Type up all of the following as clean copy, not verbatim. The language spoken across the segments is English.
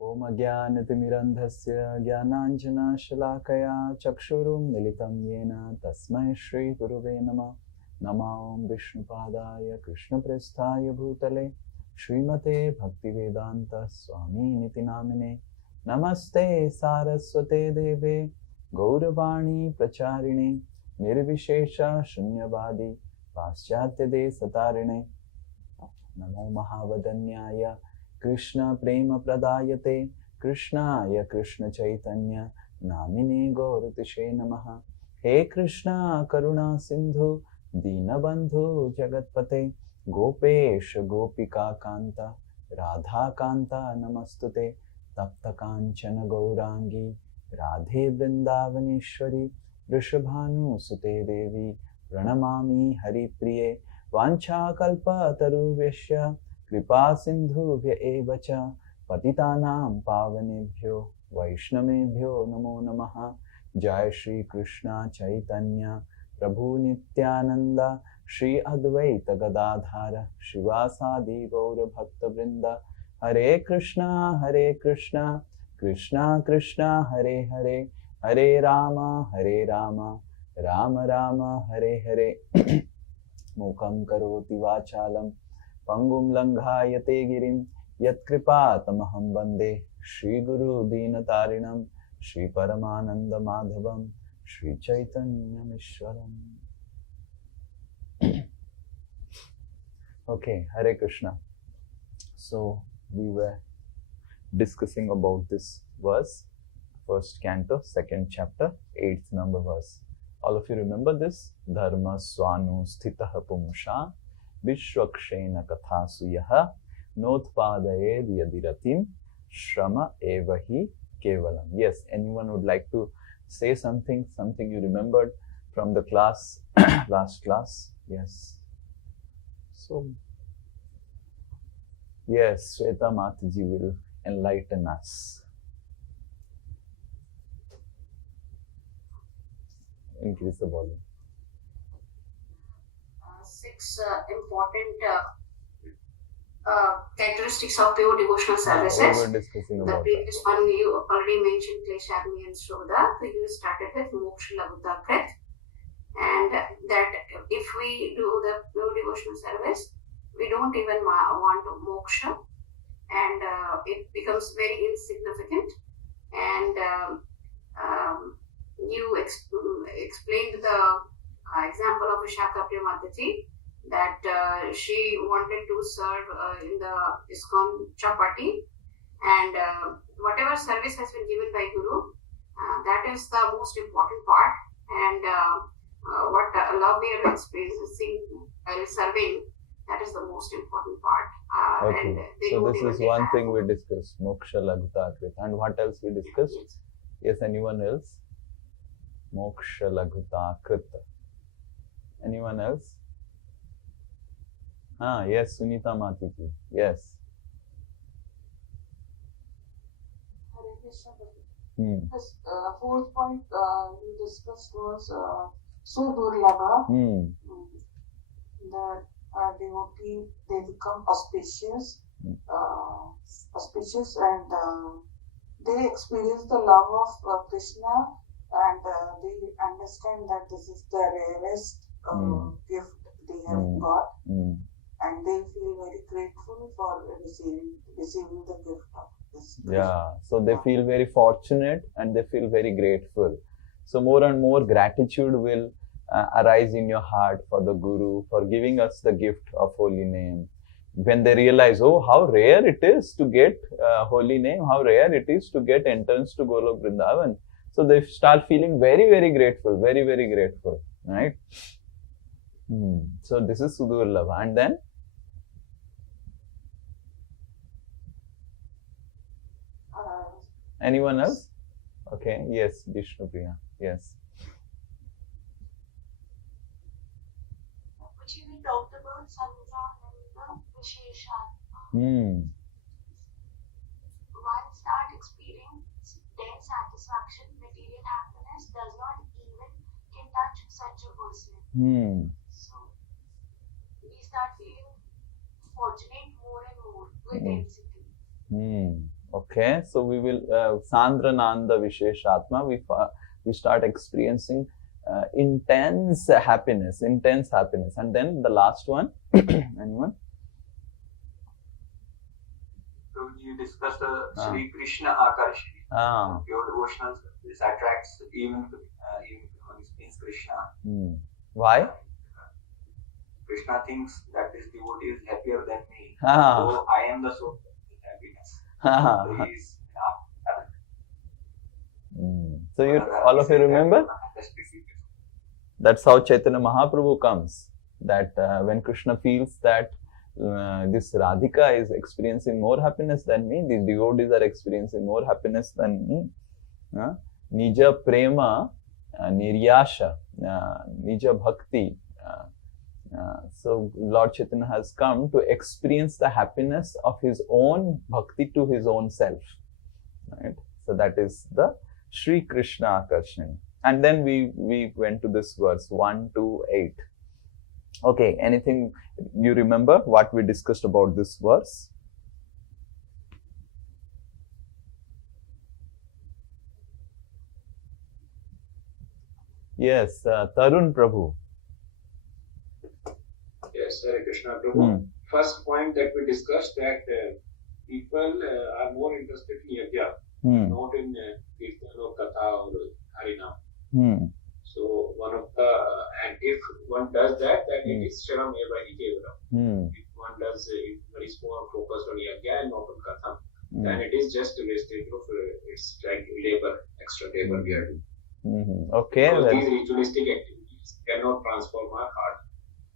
Om Ajnanatimirandhasya Jnananjana Shalakaya Chakshurum Militam Yena Tasmai Shri Guruve Namah. Namah Vishnupadaya Krishna Prasthaya Bhutale Srimate Bhaktivedanta Swami Niti Namine Namaste Saraswate Deve Gauravani Pracharine Nirvishesha Shunyavadi Paschatya De Satarine Namo Mahavadanyaya Krishna Prema Pradayate Krishnaya Krishna Chaitanya Namine Gauratishe Namaha. He Krishna Karuna Sindhu Dinabandhu Jagatpate Gopesh Gopika Kanta Radha Kanta Namastute Tapta Kanchana Gaurangi Radhe Vrindavaneshwari Rishabhanu Sute Devi Pranamami Hari Priye Vancha Kalpa Taruveshya Kripa Sindhuvya Evacha Patitanam Pavanebhyo Vaishnavebhyo Namo Namaha. Jai Shri Krishna Chaitanya Prabhu Nityananda Shri Advaita Gadadhara Shivasadi Gaura Bhakta Vrinda. Hare Krishna Krishna Krishna Hare Hare Hare Rama Rama Rama Hare Hare. Mukam karoti vachalam Pangum langhayate girim Yat kripa tamaham bande Shri Guru Dinatarinam Shri Paramananda Madhavam Shri Chaitanya Mishwaram. Okay, Hare Krishna. So we were discussing about this verse, first canto, second chapter, 8th number verse. All of you remember this? Dharma swanu sthitaha pumusha vishwakshena kathasuyaha notpadayed yadiratim shrama evahi kevalam. Yes, anyone would like to say something you remembered from the class, last class? Yes. So, yes, Shweta Mataji will enlighten us. Increase the volume. 6 important characteristics of pure devotional services. We were discussing about the previous one you already mentioned, Kleshagni and Shrodha. So you started with Moksha Laghuta Krit. And that if we do the pure devotional service, we don't even want moksha, and it becomes very insignificant. And you explained the example of Vishakha Premadaji, that she wanted to serve in the ISKCON Chapati, and whatever service has been given by Guru, that is the most important part. And what love we are experiencing while serving, that is the most important part. Okay. So this is one thing we discussed, Moksha Laghuta Krit. And what else we discussed? Yes, anyone else? Moksha Laghuta Krit. Anyone else? Yes, Sunita Matiji. Yes. Hare Krishna. This fourth point you discussed was Sudurlabha. That devotee, they become auspicious and they experience the love of Krishna, and they understand that this is the rarest gift they have got, and they feel very grateful for receiving the gift of this Krishna. Yeah, so they feel very fortunate and they feel very grateful. So more and more gratitude will arise in your heart for the Guru, for giving us the gift of holy name. When they realize, oh, how rare it is to get holy name, how rare it is to get entrance to Golok Vrindavan. So they start feeling very, very grateful, very, very grateful, right? So this is Sudurlabha. And then? Anyone else? Okay, yes, Vishnu Priya, yes. Which we talked about, Sandhya and Vishesha. One start experiencing their satisfaction, material happiness does not even can touch such a person. So we start feeling fortunate more and more with density. Okay, so we will Sandrananda Visheshatma. We start experiencing intense happiness, and then the last one. Anyone? So you discussed Sri Krishna Akarshani. Pure devotional this attracts even when it means Krishna. Why? Krishna thinks that this devotee is happier than me. So I am the source of happiness. So he is So you all of you remember? That's how Chaitanya Mahaprabhu comes. That when Krishna feels that this Radhika is experiencing more happiness than me, these devotees are experiencing more happiness than me. Nija prema, niryasha, nija bhakti. So Lord Chaitanya has come to experience the happiness of his own bhakti to his own self. Right? So that is the Sri Krishna Akarshani. And then we went to this verse 1 to 8. Okay, anything you remember what we discussed about this verse? Yes, Tarun Prabhu. Yes, Hare Krishna Prabhu. First point that we discussed that people are more interested in yajna, not in kirtan or katha or harinam. So one of the and if one does that, then it is Sharam Eva Kevalam. If one does it very more focused on yajna and not on katha, then it is just a wastage of it's like labor, extra labor we are doing. Okay. So these ritualistic activities cannot transform our heart.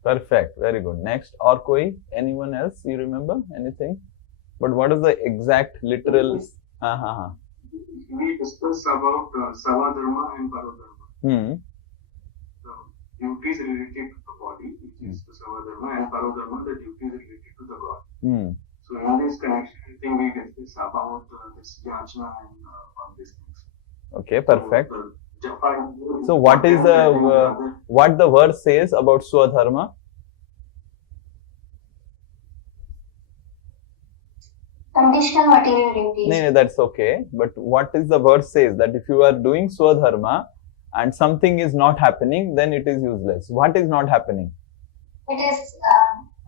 Perfect. Very good. Next. Or koi? Anyone else? You remember anything? But what is the exact literal? We discussed about Savadharma and Parodharma. So, duties related to the body, which is the Savadharma, and Parodharma, the duties related to the God. So, in this connection, I think we discussed about this yajna and all these things. Okay, perfect. So, what is the what the verse says about Swadharma? Conditional material duties. No, that's okay. But what is the verse says that if you are doing Swadharma and something is not happening, then it is useless. What is not happening? It is,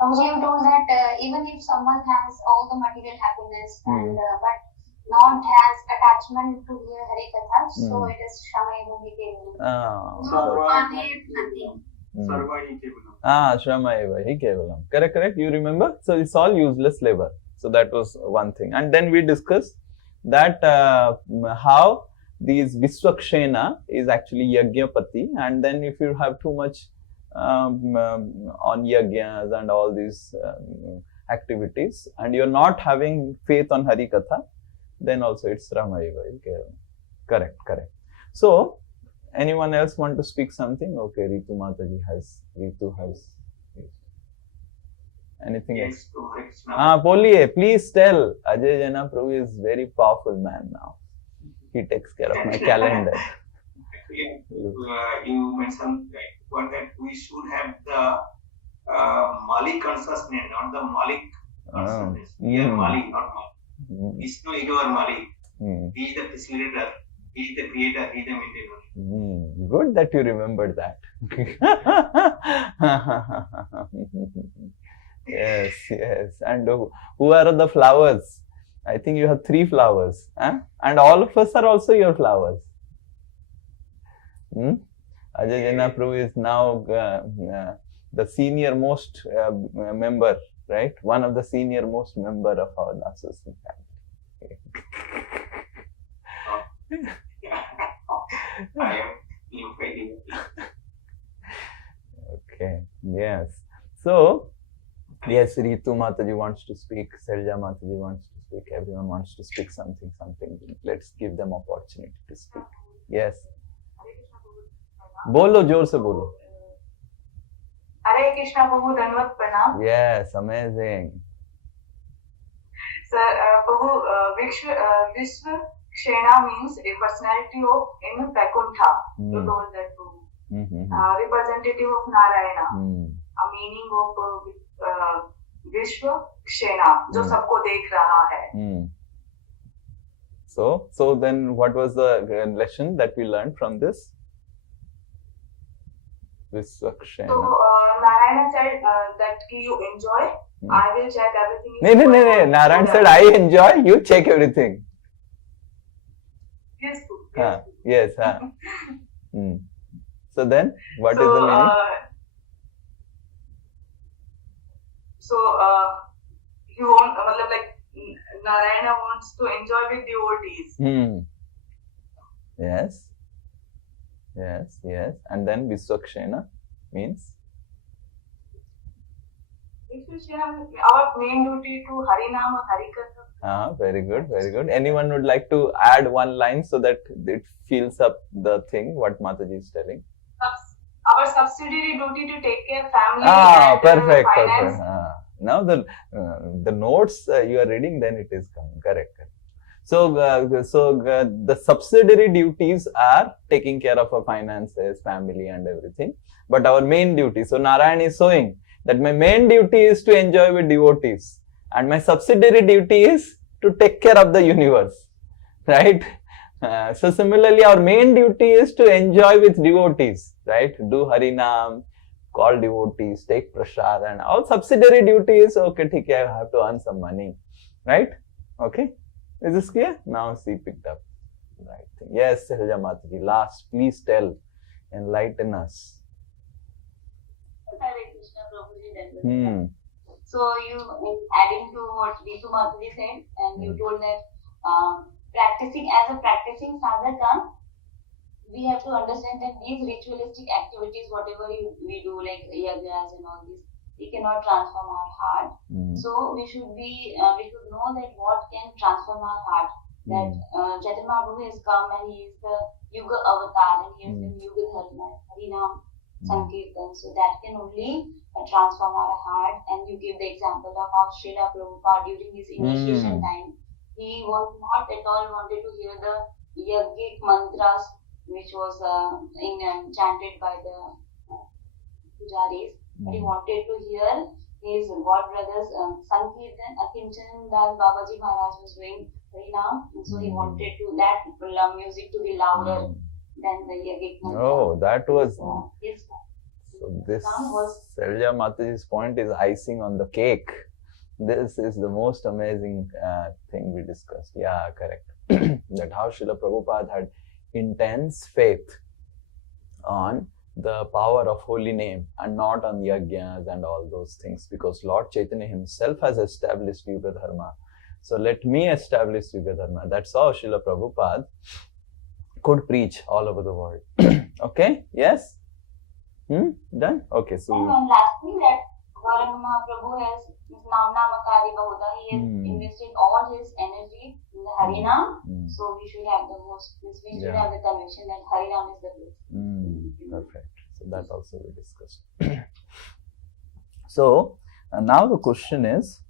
Prabhuji told that even if someone has all the material happiness and but not has attachment to the Hare Katha, so it is Shama Shrama Eva Hi Kevalam. Correct. You remember? So it's all useless labor. So that was one thing. And then we discussed that how these Viswakshena is actually Yajnapati, and then if you have too much on yajnas and all these activities, and you're not having faith on Harikatha, then also it's Ramayeva. Correct. So, anyone else want to speak something? Okay, Ritu Mataji has. Anything else? Poliye, please tell. Ajay Jana Prabhu is very powerful man now. He takes care of my calendar. You mentioned one that we should have the Malik consciousness, not the Malik consciousness. We are Malik, not Malik. Vishnu is our Malik. He is the facilitator. He is the creator. He is the maintainer. Good that you remembered that. Yes. And who are the flowers? I think you have 3 flowers. And all of us are also your flowers. Ajay Jana Prabhu is now the senior most member, right? One of the senior most member of our association family. I am new faith. Okay, yes. So, yes, Ritu Mataji wants to speak, Selja Mataji wants to speak, everyone wants to speak something. Let's give them opportunity to speak. Yes. बोलो जोर से बोलो. Hare Krishna Prabhu, Dandavat Pranam. Yes, amazing. Sir, Prabhu, Vishwa Kshena means a personality of in Vaikuntha. You told that Prabhu. Representative of Narayana. A meaning of Vishwa Kshena, जो सबको देख रहा है. So then what was the lesson that we learned from this? Visakshena. So Narayana said that you enjoy. I will check everything. No. Narayan said, I enjoy, you check everything. Yes, yes. So then, what is the meaning? You want, like Narayana wants to enjoy with devotees. Yes. And then Visakshena means? Our main duty to Harinama, Harikatha. Very good. Anyone would like to add one line so that it fills up the thing, what Mataji is telling? Our subsidiary duty to take care of family. Perfect. Finance. Now the notes you are reading, then it is coming. Correct. So the subsidiary duties are taking care of our finances, family and everything. But our main duty, so Narayan is showing that my main duty is to enjoy with devotees and my subsidiary duty is to take care of the universe, right? So similarly, our main duty is to enjoy with devotees, right? Do Harinam, call devotees, take prasad, and all subsidiary duty is, okay, I have to earn some money, right? Okay, is this clear? Now she picked up right thing. Yes, Sahaja Mataji, last, please tell, enlighten us. Hare Krishna Prabhuji. So you, adding to what Ritu Mataji said, and you told that practicing as a practicing sadhaka, we have to understand that these ritualistic activities, whatever we do, like yajnas and all this, we cannot transform our heart. So we should know that what can transform our heart. That Chaitanya Mahaprabhu has come and he is the Yuga avatar and he has been Yuga Dharma, Harinam, Sankirtan. So that can only transform our heart. And you give the example of how Srila Prabhupada during his initiation time, he was not at all wanted to hear the yogic mantras which was chanted by the pujaris, but he wanted to hear his god brothers Sankirtan. Akinchan Das Babaji Maharaj was doing Harinam, and so he wanted to that music to be louder than the yogic mantra. Oh, that was. So this Selja Mataji's point is icing on the cake. This is the most amazing thing we discussed. Yeah, correct. That how Srila Prabhupada had intense faith on the power of holy name and not on yajnas and all those things, because Lord Chaitanya himself has established Yuga Dharma. So let me establish Yuga Dharma. That's how Srila Prabhupada could preach all over the world. Okay? Yes? Done? Okay. So and one last thing, that Gauranga Mahaprabhu has Namakari Bahuda, he has invested all his energy in the Harinam. So we should have we should have the conviction that Harinam is the place. Perfect. So that also we discussed. So now the question is,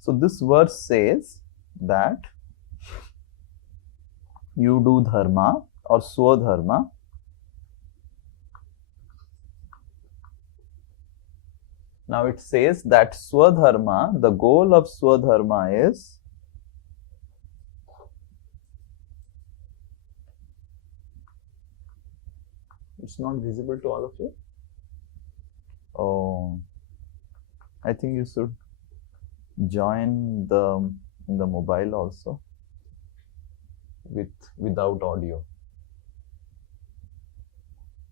so this verse says that you do dharma or swadharma. Now it says that swadharma, the goal of swadharma is it's not visible to all of you. Oh, I think you should join in the mobile also without audio,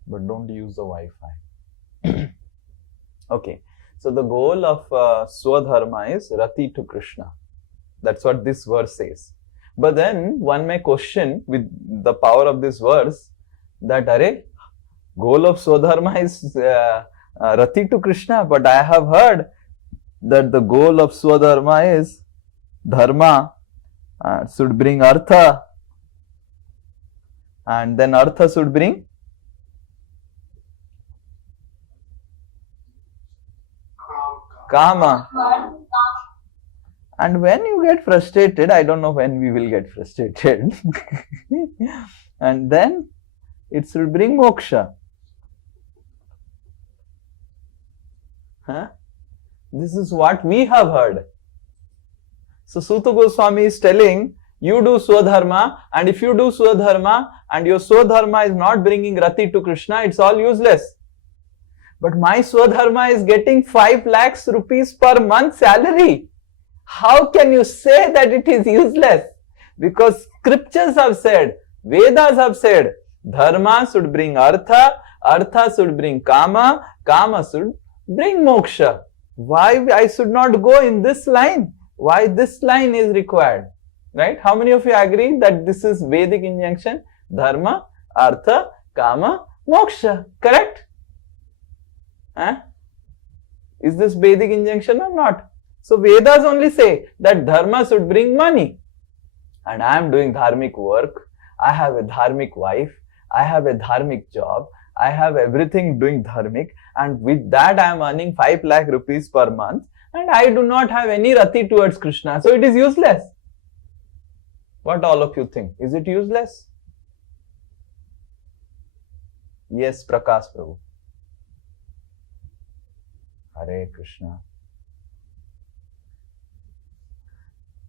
but don't use the Wi-Fi. Okay, so the goal of swadharma is rati to Krishna. That's what this verse says. But then one may question with the power of this verse that goal of swadharma is rati to Krishna, but I have heard that the goal of swadharma is dharma, should bring artha, and then artha should bring kama. And when you get frustrated, I don't know when we will get frustrated, and then it should bring moksha. This is what we have heard. So Suta Goswami is telling, you do Swadharma, and if you do Swadharma and your Swadharma is not bringing Rati to Krishna, it's all useless. But my Swadharma is getting 5 lakhs rupees per month salary. How can you say that it is useless? Because scriptures have said, Vedas have said, Dharma should bring Artha, Artha should bring Kama, Kama should bring Moksha. Why I should not go in this line? Why this line is required? Right? How many of you agree that this is Vedic injunction? Dharma, Artha, Kama, Moksha. Correct? Is this Vedic injunction or not? So Vedas only say that Dharma should bring money. And I am doing dharmic work. I have a dharmic wife. I have a dharmic job. I have everything doing dharmic. And with that I am earning 5 lakh rupees per month. And I do not have any rati towards Krishna. So it is useless. What all of you think? Is it useless? Yes, Prakash Prabhu. Hare Krishna.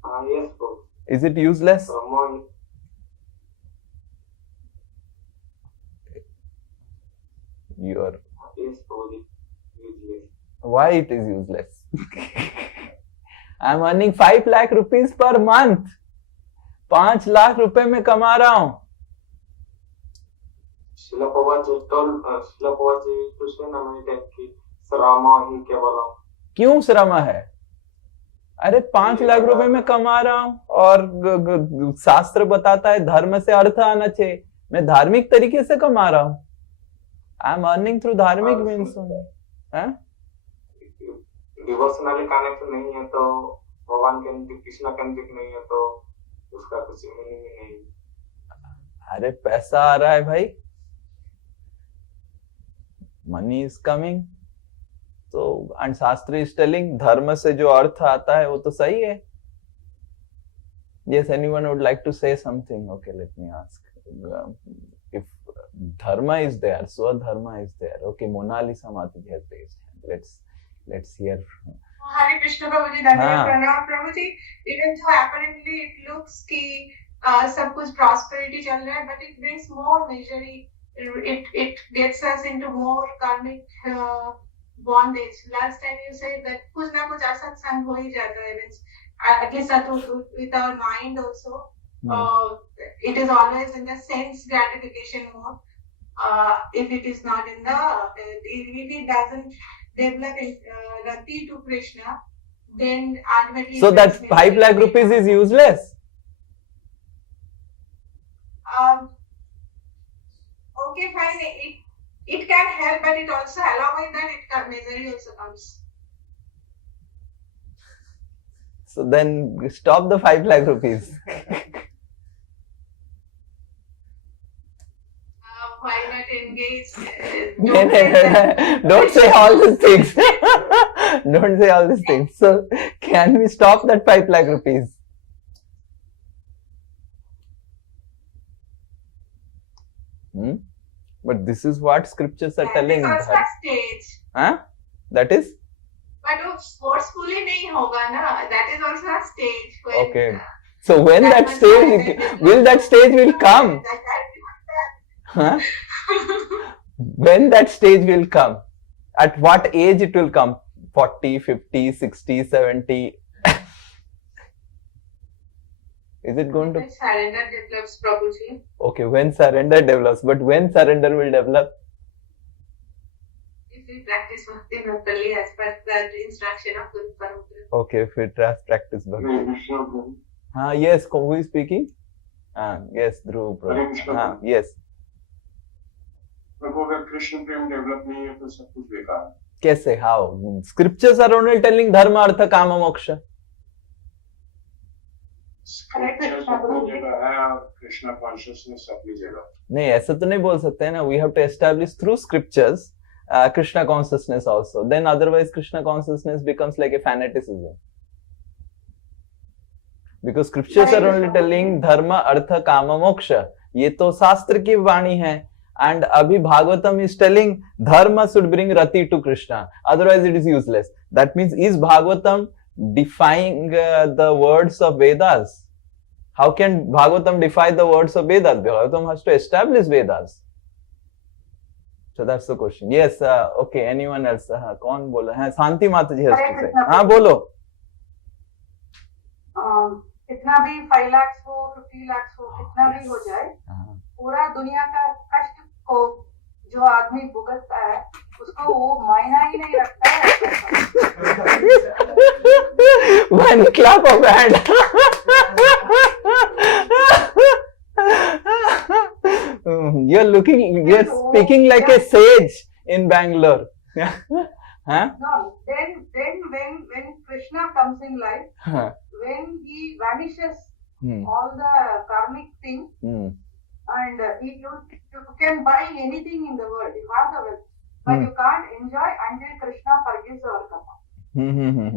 Yes, Prabhu. Is it useless? You are. Yes, Prabhu. Useless. Why it is useless? I am earning 5 lakh rupees per month. 5 lakh रुपए में कमा रहा हूं. Srila Prabhuji told Srila Prabhuji to say na many times कि श्रम ही केवलम. क्यों श्रम है? अरे 5 लाख रुपए में कमा रहा हूं और शास्त्र बताता है धर्म से अर्थ आना चाहिए. मैं धार्मिक तरीके से कमा रहा हूं. आई एम अर्निंग थ्रू धार्मिक मीन्स ओनली. डिवोशनली कनेक्ट नहीं है तो भगवान के कृष्ण केंद्रित नहीं है तो उसका कुछ मीनिंग नहीं. अरे पैसा आ रहा है भाई. Money is coming. तो एंड शास्त्र इज टेलिंग धर्म से जो अर्थ आता है वो तो सही है. Yes, anyone would like to say something? Okay, let me ask. If dharma is there, Swadharma is there. Okay, Monalisa Mataji has raised hand. Let's hear. Hare Krishna Prabhuji, Dhanyavar Pranam Prabhuji. Even though apparently it looks कि सब कुछ prosperity चल रहा है, but it brings more misery. It gets us into more karmic bondage. Last time you said that कुछ ना कुछ असत्संग हो ही जाता है. At least with our mind also, it is always in the sense gratification mode. If it is not in the, if it doesn't develop rati to Krishna, then ultimately. So that 5 lakh rupees is useless. Okay, fine. It can help, but it also along with that, misery also comes. So then stop the 5 lakh rupees. Why not engage? Don't say all these things. Don't say all these things. So can we stop that 5 lakh rupees? But this is what scriptures are telling. That is also a stage. That is? But forcefully नहीं होगा ना. That is also a stage. Okay. So when that stage will come? When that stage will come? At what age it will come? 40, 50, 60, 70? Is it going to? When surrender develops, Prabhuji. Okay, when surrender develops. But when surrender will develop? If we practice bhakti properly as per the instruction of Guru Parampara. Okay, if we practice bhakti. Yes, who is speaking? Yes, Dhruv. Yes. अगर कृष्ण प्रेम develop नहीं है तो सब कुछ बेकार है. कैसे? How? Scriptures are only telling dharma, artha, kama, moksha. Krishna consciousness अपनी जगह. नहीं, ऐसा तो नहीं बोल सकते हैं ना. We have to establish through scriptures Krishna consciousness also. Then otherwise Krishna consciousness becomes like a fanaticism. Because scriptures are only telling dharma, artha, kama, moksha. ये तो शास्त्र की वाणी है. And Abhi Bhagavatam is telling dharma should bring rati to Krishna, otherwise it is useless. That means, is Bhagavatam defying the words of Vedas? How can Bhagavatam defy the words of Vedas? Bhagavatam has to establish Vedas. So that's the question. Yes, okay, anyone else? Kaun bola? Santi Mataji has to say. हाँ बोलो. कितना भी 5 लाख हो 50 लाख हो कितना भी हो जाए पूरा दुनिया का कष्ट को जो आदमी भुगतता है उसको वो मायना ही नहीं रखता है. One clap of hand. You're speaking like a sage in Bangalore. Huh? No, then when Krishna comes in life, when he vanishes all the karmic things, and you can buy anything in the world, you have the wealth, but you can't enjoy until Krishna forgives our karma.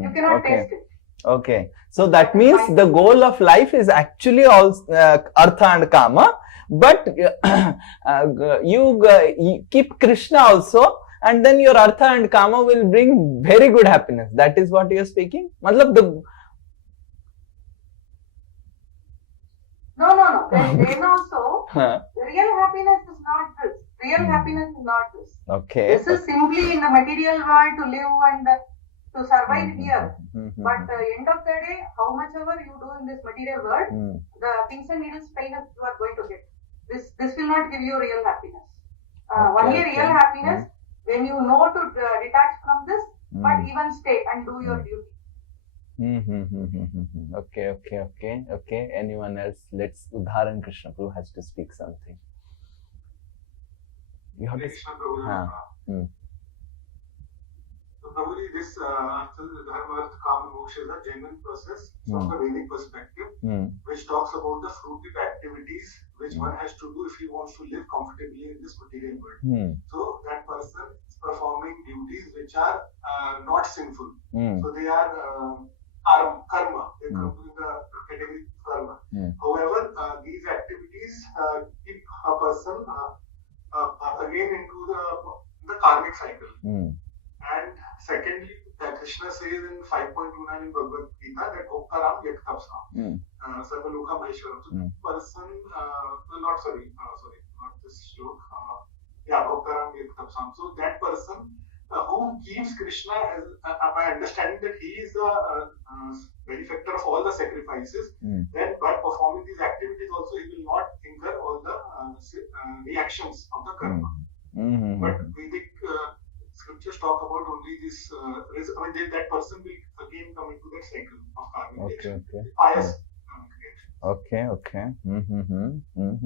You cannot taste it. Okay, so that means the goal of life is actually also artha and kama, but you keep Krishna also, and then your artha and kama will bring very good happiness. That is what you are speaking? Matlab the... No. Then also, real happiness is not this. Real happiness is not this. Okay. This is simply in the material world to live and to survive here. But end of the day, how much ever you do in this material world, the things and needles pain you are going to get. This will not give you real happiness. Only real happiness when you know to detach from this, but even stay and do your duty. Okay. Anyone else? Let's Udharan Krishna Prabhu has to speak something. You have Krishna Prabhu. So probably this Dharma, Kama, Moksha is a genuine process from the Vedic perspective, which talks about the fruitive activities which one has to do if he wants to live comfortably in this material world. So that person is performing duties which are not sinful. So they are karma. They come to the category of karma. However, these activities keep a person again into the karmic cycle. And secondly, Krishna says in 5.29 in Bhagavad Gita that Okkaram Yaktapsam, Sarvaloka Maheshwaram. So the person, not this slok, Okkaram Yaktapsam. So that person who keeps Krishna, as by understanding that he is the benefactor of all the sacrifices, then by performing these activities also he will not incur all the reactions of the karma. But Vedic scriptures talk about only this, that person will again come into that cycle of karmic reaction. Pious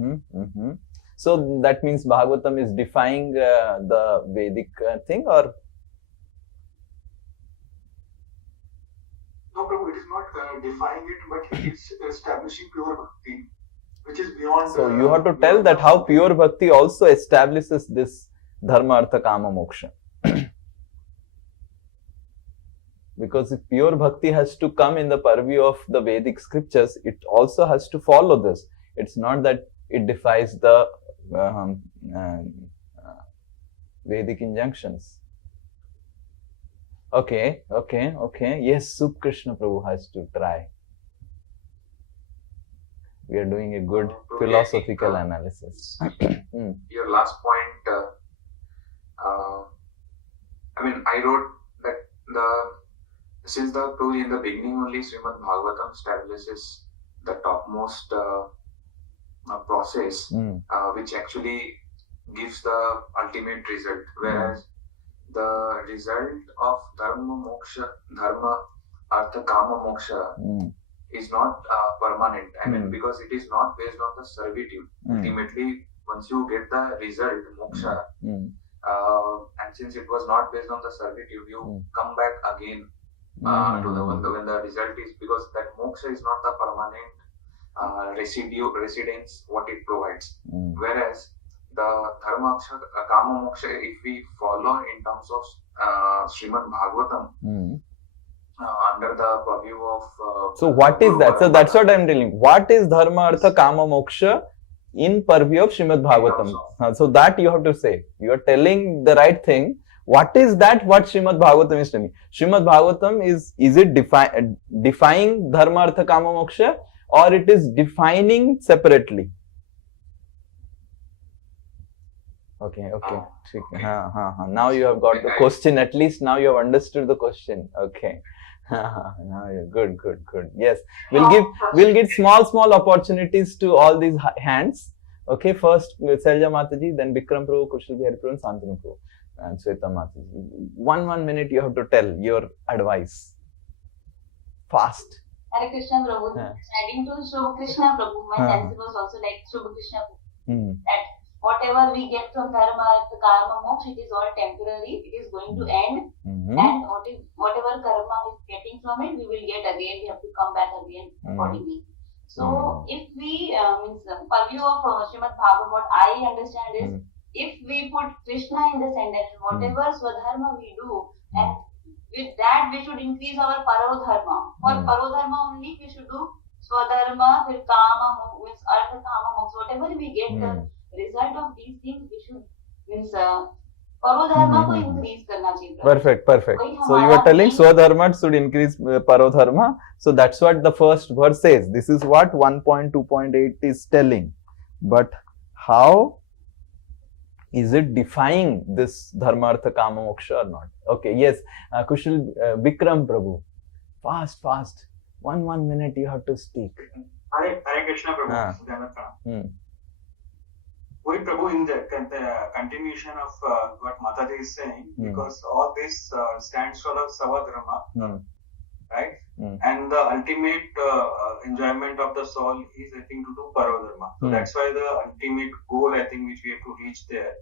reaction. So that means Bhagavatam is defying the Vedic thing, or? No, Prabhu, it is not defying it, but it is establishing pure bhakti, which is beyond. So you have to tell that how pure bhakti also establishes this Dharma, Artha, Kama, Moksha. Because if pure bhakti has to come in the purview of the Vedic scriptures, it also has to follow this. It's not that it defies the Vedic injunctions. Okay. Yes, Sup Krishna Prabhu has to try. We are doing a good philosophical analysis. Your last point, I wrote that since probably in the beginning only Srimad Bhagavatam establishes the topmost process, which actually gives the ultimate result, whereas the result of Dharma, Artha, Kama, Moksha is not permanent. Because it is not based on the servitude. Ultimately, once you get the result, Moksha, and since it was not based on the servitude, you come back again to the when the result is, because that Moksha is not the permanent residence what it provides. Whereas the Dharma, Kama, Moksha, if we follow in terms of Srimad Bhagavatam, under the purview of so what is that? So that's what I'm telling. What is Dharma, Artha, Kama, Moksha in purview of Srimad Bhagavatam. So that you have to say. You are telling the right thing. What is that? What Srimad Bhagavatam is telling? Srimad Bhagavatam is it defying dharma, artha, kama, moksha, or it is defining separately? Okay. Now you have got the question. At least now you have understood the question. Okay. Now you're good. Yes, we'll get small opportunities to all these hands. Okay, first Selja Mataji, then Bikram Prabhu, Kushal Bihari Prabhu, and Santanu Prabhu, and Sweta Mataji. One minute you have to tell your advice. Fast. Hare Krishna Prabhu. Adding to Shubha Krishna Prabhu, my answer was also like Shubha Krishna Prabhu. That whatever we get from dharma, the karma, moksha, it is all temporary. It is going to end. And whatever karma is getting from it, we will get again. We have to come back again accordingly. So if we means purview of Srimad Bhagavatam, what I understand is if we put Krishna in the center, whatever swadharma we do, and with that we should increase our parodharma. For parodharma only we should do swadharma, fir kama, means artha, kama, moksha. Whatever we get the result of these things, we should means parodharma ko increase karna chahiye. Perfect. So you are telling swadharma should increase parodharma. So that's what the first verse says. This is what 1.2.8 is telling. But how is it defying this dharma, artha, kama, moksha or not? Okay, yes. Kushal Bikram Prabhu. Fast. One minute you have to speak. Hare Krishna Prabhu. Wait, Prabhu, in the continuation of what Mataji is saying, because all this stands for Savadharma, right? And the ultimate enjoyment of the soul is, I think, to do Parodharma. So that's why the ultimate goal, I think, which we have to reach there.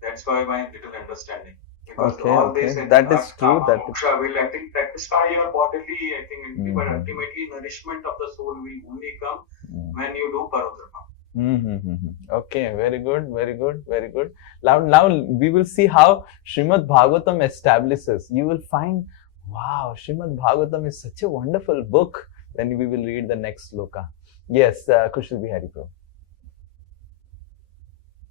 That's why my little understanding. Because all this, I that think, is true. That moksha will, I think, satisfy your bodily, I think, but ultimately nourishment of the soul will only come when you do Parodharma. Okay, very good. Now we will see how Srimad Bhagavatam establishes. You will find, wow, Srimad Bhagavatam is such a wonderful book when we will read the next sloka. Yes, Kushal Bihari Prabhu.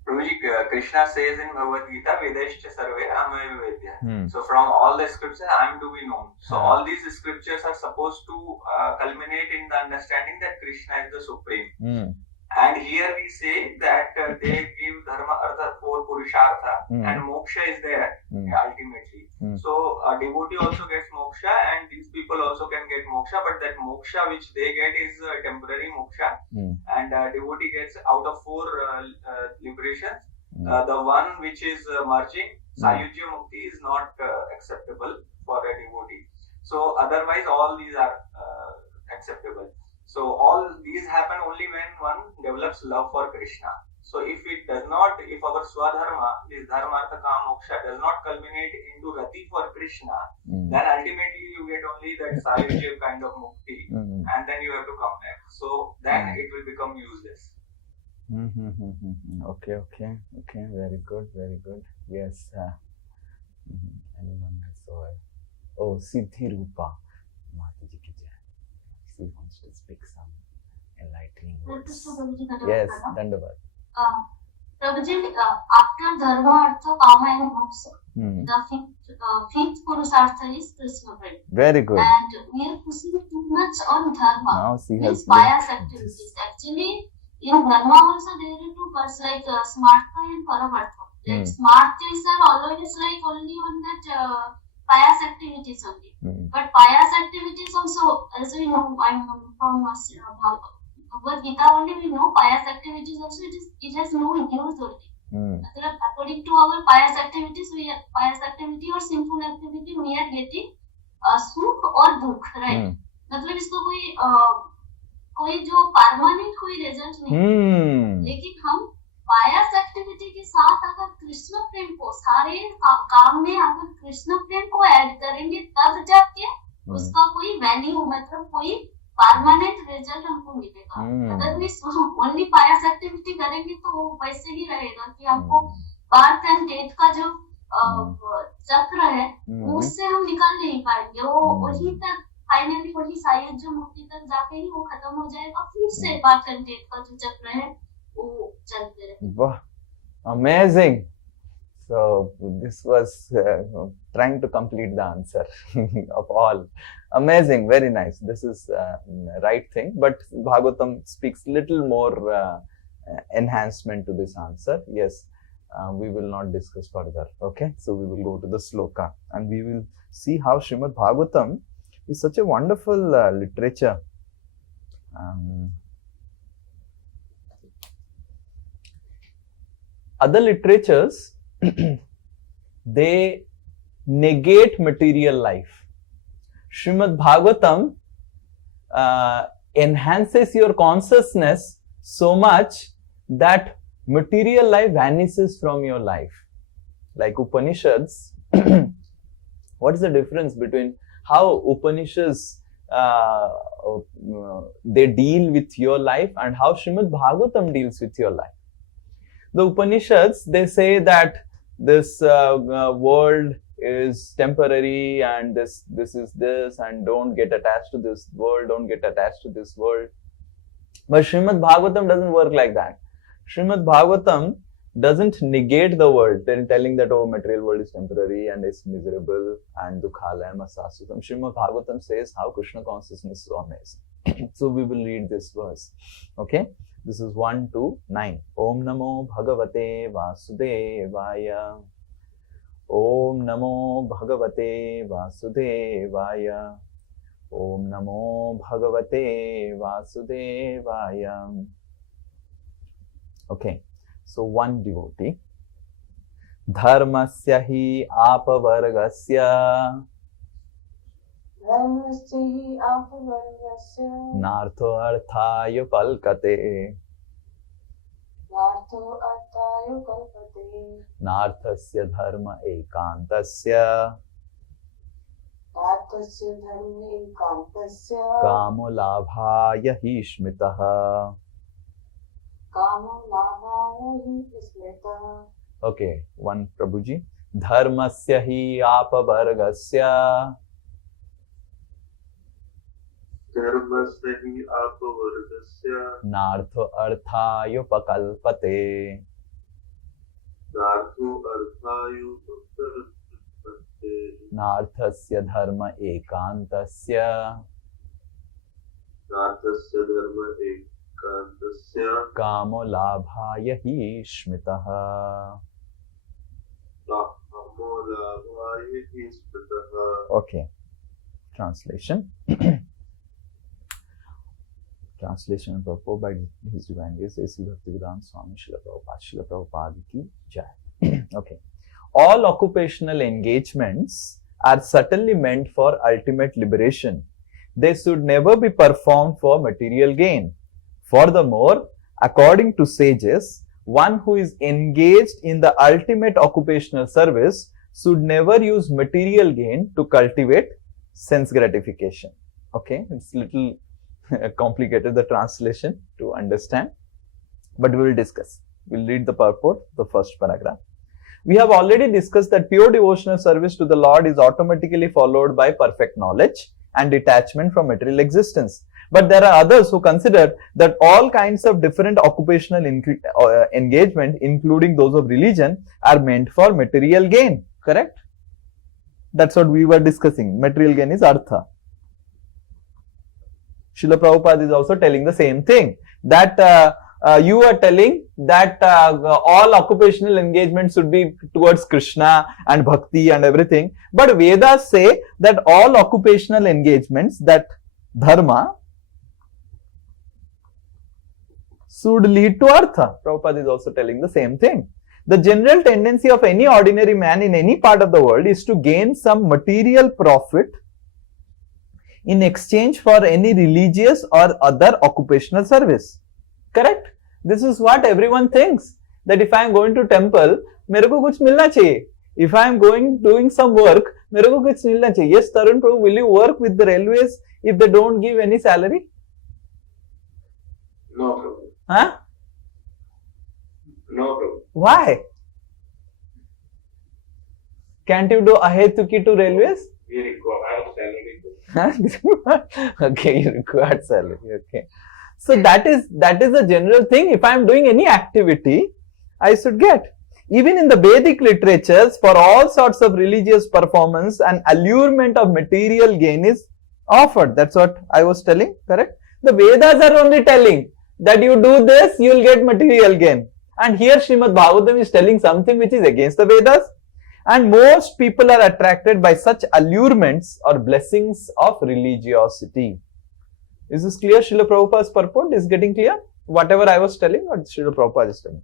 Prabhuji, Krishna says in Bhagavad Gita, Vedeshcha sarve amaya vedya. So from all the scriptures, I am to be known. So all these scriptures are supposed to culminate in the understanding that Krishna is the supreme. And here we say that they give dharma, artha for purusartha, and moksha is there ultimately. So a devotee also gets moksha, and these people also can get moksha, but that moksha which they get is temporary moksha, and devotee gets out of four liberations. The one which is merging, Sayujya Mukti, is not acceptable for a devotee. So otherwise all these are acceptable. So all these happen only when one develops love for Krishna. So if it does not, if our swadharma, this dharma, artha, kama, moksha, does not culminate into rati for Krishna, then ultimately you get only that sayujya kind of mukti, and then you have to come back. So then it will become useless. Okay. Very good. Yes. Anyone saw it? Oh, Siddhi Rupa. Mataji ki jai. She wants to speak some enlightening words. Yes, Dandavad. Prabhuji, after dharma, artha, kama and moksha, the fifth Purusartha is Krishna prem. Very good. And we are pushing too much on dharma. Now she has pious activities. Actually, in dharma also there are two parts like smartha and paramartha. Like smarthas are always like only on that pious activities only. But pious activities also, as we know, I'm from Bhagavad Gita only, we know pious activities also it has no use only. According to our pious activities, pious activity or sinful activity, we are getting sukh or dukh, right? मतलब इसको कोई जो permanent कोई result नहीं, लेकिन हम पायस activity के साथ अगर कृष्ण प्रेम को सारे काम में अगर कृष्ण प्रेम को ऐड करेंगे तब जाके उसका कोई वैल्यू मतलब कोई परमानेंट रिजल्ट हमको मिलेगा। अगर भी ओनली पायस एक्टिविटी करेंगे तो वो वैसे ही रहेगा कि हमको बर्थ एंड डेथ का जो चक्र है उससे हम निकल नहीं पाएंगे। वो वही तक फाइनली वही सायुज्य मुक्ति तक जाके ही वो खत्म हो जाएगा। फिर से बर्थ एंड डेथ का जो चक्र है वो Wow, amazing. So this was trying to complete the answer of all. Amazing, very nice. This is right thing, but Bhagavatam speaks little more enhancement to this answer. Yes, we will not discuss further. Okay, so we will go to the sloka and we will see how Srimad Bhagavatam is such a wonderful literature. Other literatures they negate material life. Srimad Bhagavatam enhances your consciousness so much that material life vanishes from your life. Like Upanishads, what is the difference between how Upanishads they deal with your life and how Srimad Bhagavatam deals with your life? The Upanishads, they say that this world is temporary and this is this, and don't get attached to this world, don't get attached to this world. But Srimad Bhagavatam doesn't work like that. Srimad Bhagavatam doesn't negate the world, telling that, oh, material world is temporary and it's miserable and dukhalayam asasutam. Srimad Bhagavatam says how Krishna consciousness is amazing. So we will read this verse. Okay. This is 1 to 9. Om Namo Bhagavate Vasudevaya. Om Namo Bhagavate Vasudevaya. Om Namo Bhagavate Vasudevaya. Okay, so one devotee. Dharmasya hi apavargasya. Nartho arthayo kalkate. Narthasya dharma ekantasya. Kamo labhaya hi smitaha. Okay, one Prabhuji. Dharmasya hi apavargasya. Nartho arthayo pakalpate. Narthasya dharma ekantasya. Kamo labhaya hi smitaha. Okay. Translation. Translation of purport by His Divine Grace A.C. Bhaktivedanta Swami Srila Prabhupada ki Jai. Okay. All occupational engagements are certainly meant for ultimate liberation. They should never be performed for material gain. Furthermore, according to sages, one who is engaged in the ultimate occupational service should never use material gain to cultivate sense gratification. Okay, it's little complicated, the translation to understand, but we will discuss. We'll read the purport, the first paragraph. We have already discussed that pure devotional service to the Lord is automatically followed by perfect knowledge and detachment from material existence. But there are others who consider that all kinds of different occupational engagement, including those of religion, are meant for material gain. Correct? That's what we were discussing. Material gain is artha. Srila Prabhupada is also telling the same thing, that you are telling that all occupational engagement should be towards Krishna and bhakti and everything. But Vedas say that all occupational engagements, that dharma, should lead to artha. Prabhupada is also telling the same thing. The general tendency of any ordinary man in any part of the world is to gain some material profit in exchange for any religious or other occupational service. Correct? This is what everyone thinks, that if I am going to temple, मेरे को कुछ मिलना चाहिए. If I am doing some work, मेरे को कुछ मिलना चाहिए. Yes, Tarun Prabhu, will you work with the railways if they don't give any salary? No, Prabhu. Huh? No, Prabhu. Why? Can't you do ahetuki to railways? We require salary. Okay, you require salary. Okay. So that is a general thing. If I am doing any activity, I should get. Even in the Vedic literatures, for all sorts of religious performance, an allurement of material gain is offered. That's what I was telling, correct? The Vedas are only telling that you do this, you will get material gain. And here Srimad Bhagavatam is telling something which is against the Vedas. And most people are attracted by such allurements or blessings of religiosity. Is this clear? Srila Prabhupada's purport is getting clear? Whatever I was telling, or Srila Prabhupada is telling?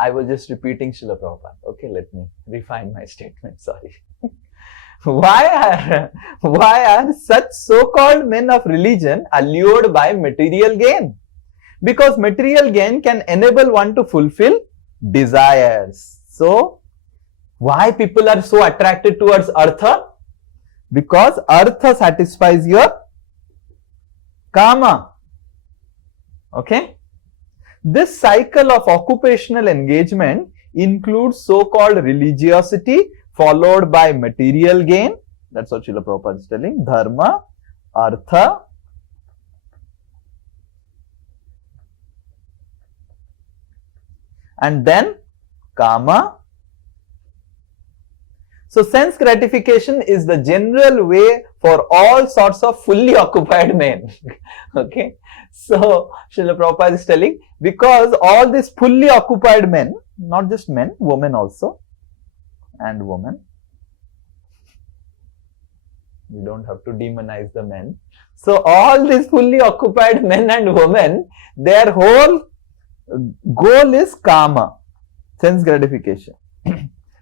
I was just repeating Srila Prabhupada. Okay, let me refine my statement. Sorry. Why are such so-called men of religion allured by material gain? Because material gain can enable one to fulfill desires. So, why people are so attracted towards artha? Because artha satisfies your kama. Okay? This cycle of occupational engagement includes so-called religiosity followed by material gain. That's what Srila Prabhupada is telling. Dharma, artha, and then kama. So sense gratification is the general way for all sorts of fully occupied men. Okay. So Srila Prabhupada is telling, because all these fully occupied men, not just men, women also, and women. We don't have to demonize the men. So all these fully occupied men and women, their whole goal is kama, sense gratification.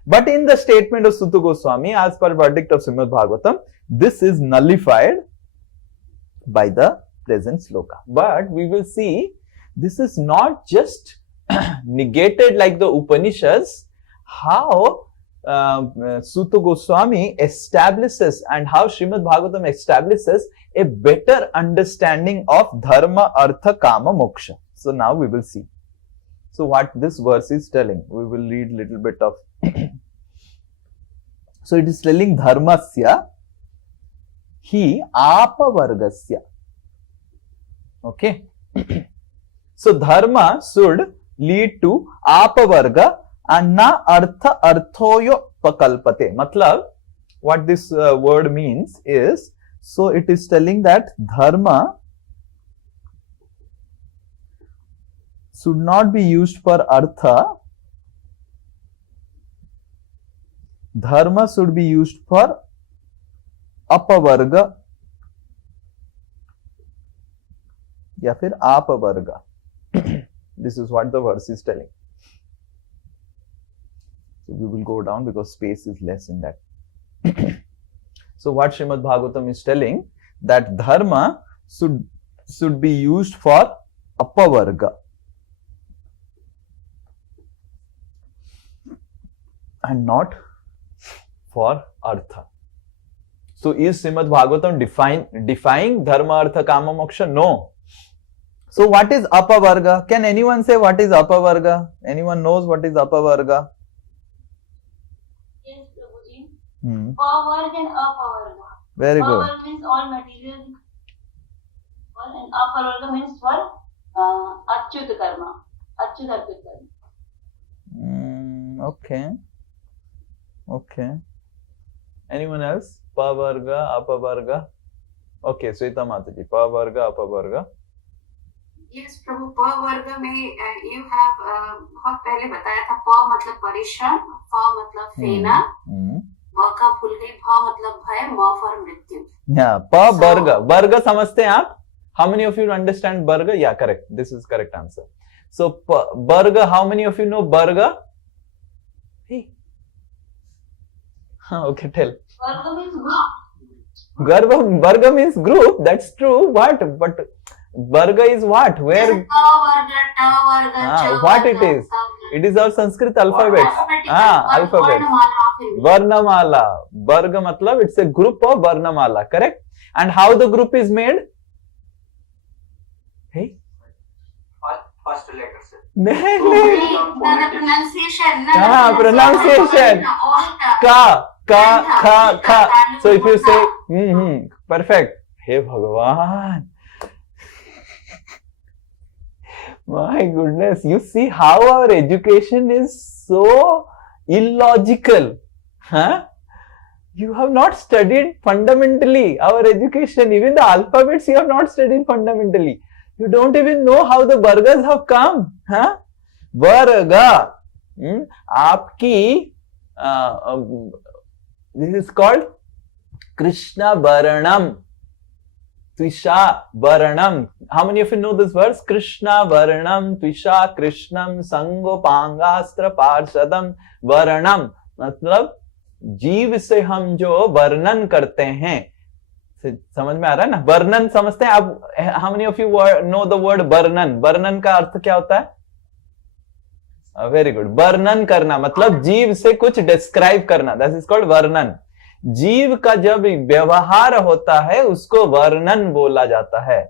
But in the statement of Suta Goswami, as per verdict of Srimad Bhagavatam, this is nullified by the present sloka. But we will see, this is not just negated like the Upanishads. How Suta Goswami establishes and how Srimad Bhagavatam establishes a better understanding of dharma, artha, kama, moksha. So now we will see. So what this verse is telling, we will read little bit of. So it is telling dharmasya hi apavargasya. Okay. So dharma should lead to apavarga and na artha arthoyo pakalpate. Matlab, what this word means is, so it is telling that dharma should not be used for artha. Dharma should be used for apavarga या फिर apavarga. This is what the verse is telling. So we will go down because space is less in that. So what Srimad Bhagavatam is telling, that dharma should be used for apavarga and not for artha. So is Srimad Bhagavatam defying dharma, artha, kama, moksha? No. So what is apavarga? Can anyone say what is apavarga? Anyone knows what is apavarga? Yes, Prabhuji. Pavarga and apavarga. Very good. Pavarga means all material, and apavarga means for achyuta karma, achyuta karma. Okay. Okay. Anyone else? Pavarga, apavarga. Okay, Sweta Mataji. Pavarga, apavarga. Yes, प्रभु प वर्ग में you have बहुत पहले बताया था, प मतलब परिश्रम, फ मतलब फेना, ब का भूल गई, भ मतलब भय, म for मृत्यु. Yeah, pa varga. Varga समझते हैं आप? How many of you understand varga? Yeah, correct. This is correct answer. So varga, how many of you know varga? Hey. Okay, tell. Varga means group. Varga means group. That's true. What? But varga is what? Where? What it is? It is our Sanskrit alphabets. Alphabets. Varnamala. Varga matlab it's a group of Varnamala. Correct? And how the group is made? Hey? First letter, sir. Pronunciation. Pronunciation. Ka. So if you say, perfect. Hey Bhagavan. My goodness, you see how our education is so illogical. Huh? You have not studied fundamentally our education. Even the alphabets you have not studied fundamentally. You don't even know how the burgers have come. Huh? Varga. Aapki, this is called Krishna Varanam. Tvisha Varanam. How many of you know this verse? Krishna Varanam, Tvisha Krishnam, Sango Pangastra Parshadam Varanam. मतलब जीव से हम जो वर्णन करते हैं, समझ में आ रहा है ना? वर्णन समझते हैं आप? How many of you know the word वर्णन? वर्णन का अर्थ क्या होता है? Very good. वर्णन करना मतलब जीव से कुछ डिस्क्राइब करना. दैट इज कॉल्ड वर्णन. जीव का जब व्यवहार होता है उसको वर्णन बोला जाता है.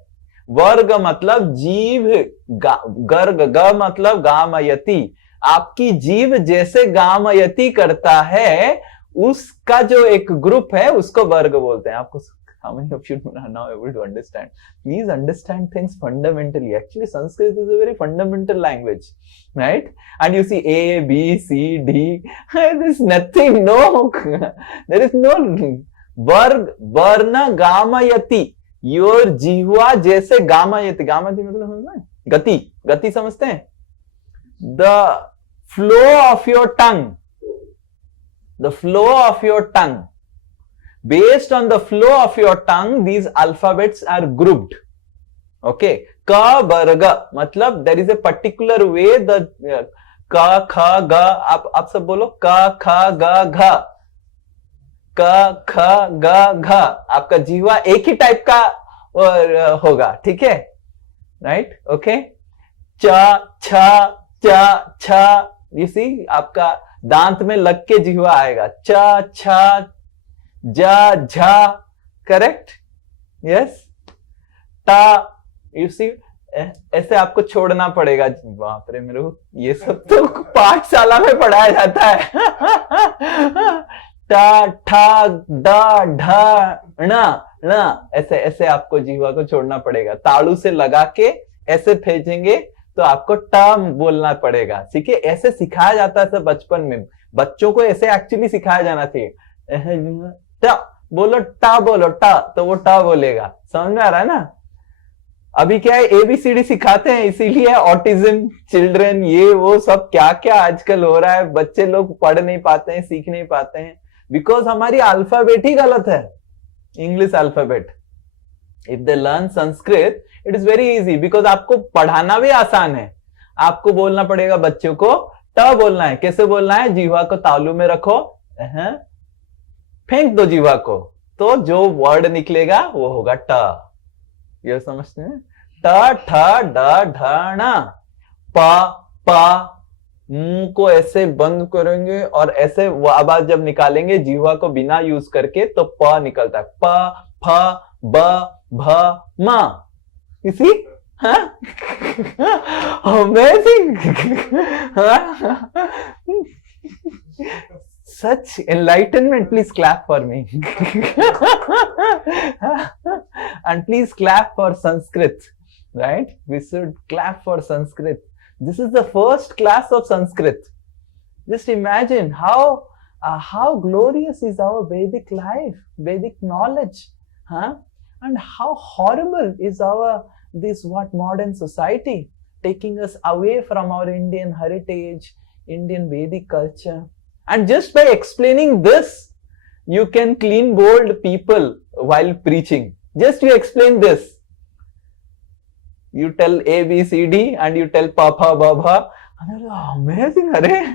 वर्ग मतलब जीव, गर्ग, ग मतलब गामयति. आपकी जीव जैसे गामयति करता है उसका जो एक ग्रुप है उसको वर्ग बोलते हैं. आपको how many of you are now able to understand? Please understand things fundamentally. Actually, Sanskrit is a very fundamental language, right? And you see A, B, C, D. There is nothing, no. There is no varg, varna, gamayati. Your jihva जैसे गामयति. गामयति मतलब समझते हैं? गति. गति समझते हैं? The flow of your tongue. The flow of your tongue. Based on the flow of your tongue, these alphabets are grouped. Okay. Ka, barga. Matlab, there is a particular way the ka, kha, ga. आप सब बोलो ka, kha, ga, gha. का, खा, गा, घा. आपका जीवा एक ही टाइप का होगा. ठीक है? राइट? ओके. चा, छा, चा, छा. You see, आपका दांत में लग के जीवा आएगा. चा, छा, जा, झा. करेक्ट? यस. टा. You see, ऐसे आपको छोड़ना पड़ेगा. बाप रे मेरे को ये सब तो पाठशाला में पढ़ाया जाता है. टा, ठा, डा, ढा, णा, णा. ऐसे ऐसे आपको जीवा को छोड़ना पड़ेगा. तालू से लगा के ऐसे भेजेंगे तो आपको टा बोलना पड़ेगा. ठीक है? ऐसे सिखाया जाता है बचपन में. बच्चों को ऐसे एक्चुअली सिखाया जाना चाहिए. टा बोलो, टा बोलो, टा, तो वो टा बोलेगा. समझ में आ रहा है ना? अभी क्या है, ABCD सिखाते हैं, इसीलिए ऑटिज्म चिल्ड्रन ये वो सब क्या क्या आजकल हो रहा है. बच्चे लोग पढ़ नहीं पाते हैं, सीख नहीं पाते हैं, बिकॉज हमारी अल्फाबेट ही गलत है. English alphabet. If they learn Sanskrit it is very easy, because आपको पढ़ाना भी आसान है. आपको बोलना पड़ेगा बच्चों को ट बोलना है. कैसे बोलना है? जीवा को तालू में रखो, फेंक दो जीवा को, तो जो वर्ड निकलेगा वो होगा ट. ये समझते हैं? ट, ठ, ड, ढ, ण. पा, पा. मुंह को ऐसे बंद करेंगे और ऐसे वो आवाज जब निकालेंगे जीवा को बिना यूज करके तो प निकलता है. प, फ, ब, भ, म. इसी amazing. Such enlightenment. Please clap for me. And please clap for Sanskrit. Right? We should clap for Sanskrit. This is the first class of Sanskrit. Just imagine how glorious is our Vedic life, Vedic knowledge, and how horrible is this modern society, taking us away from our Indian heritage, Indian Vedic culture. And just by explaining this, you can clean bold people while preaching. Just you explain this. You tell A, B, C, D and you tell Papa, Baba. And amazing, array.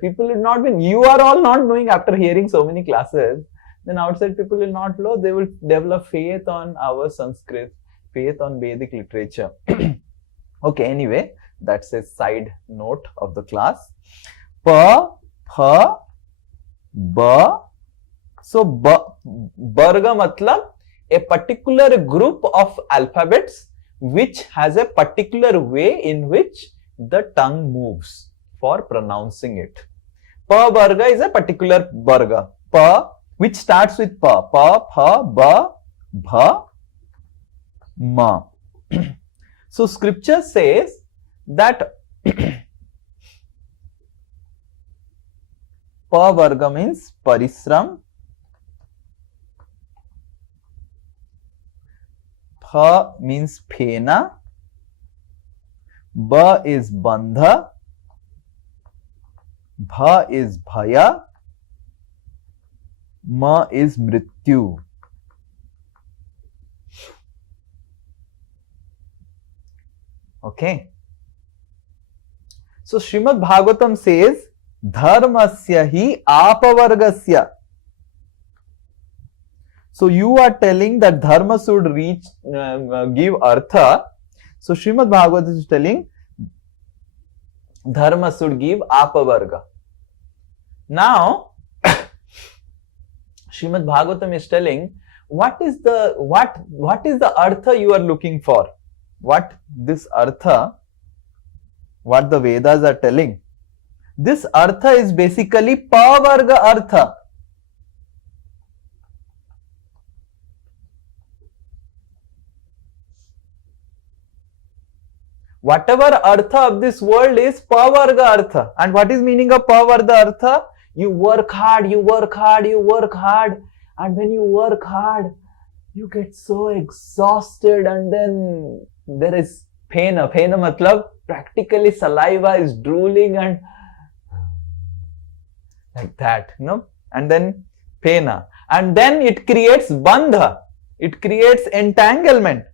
People will not be, you are all not knowing after hearing so many classes. Then outside people will not know, they will develop faith on our Sanskrit, faith on Vedic literature. Okay, anyway, that's a side note of the class. Pa, pha, ba. So, barga matlab a particular group of alphabets which has a particular way in which the tongue moves for pronouncing it. Pa barga is a particular barga. Pa, which starts with pa. Pa, pha, ba, bha, ma. So scripture says that pavarga means parisram, pa means phena, ba is bandha, bha is bhaya, ma is mrityu. Okay. So Srimad Bhagavatam says dharmasya hi apavargasya. So you are telling that dharma should give artha. So Srimad Bhagavatam is telling dharma should give apavarga. Now Srimad Bhagavatam is telling what is the artha you are looking for? What this artha, what the Vedas are telling. This artha is basically pavarga artha. Whatever artha of this world is pavarga artha. And what is meaning of pavarga artha? You work hard, you work hard, you work hard. And when you work hard, you get so exhausted, and then there is phena. Phena matlab practically saliva is drooling and like that, no? And then phena. And then it creates bandha. It creates entanglement.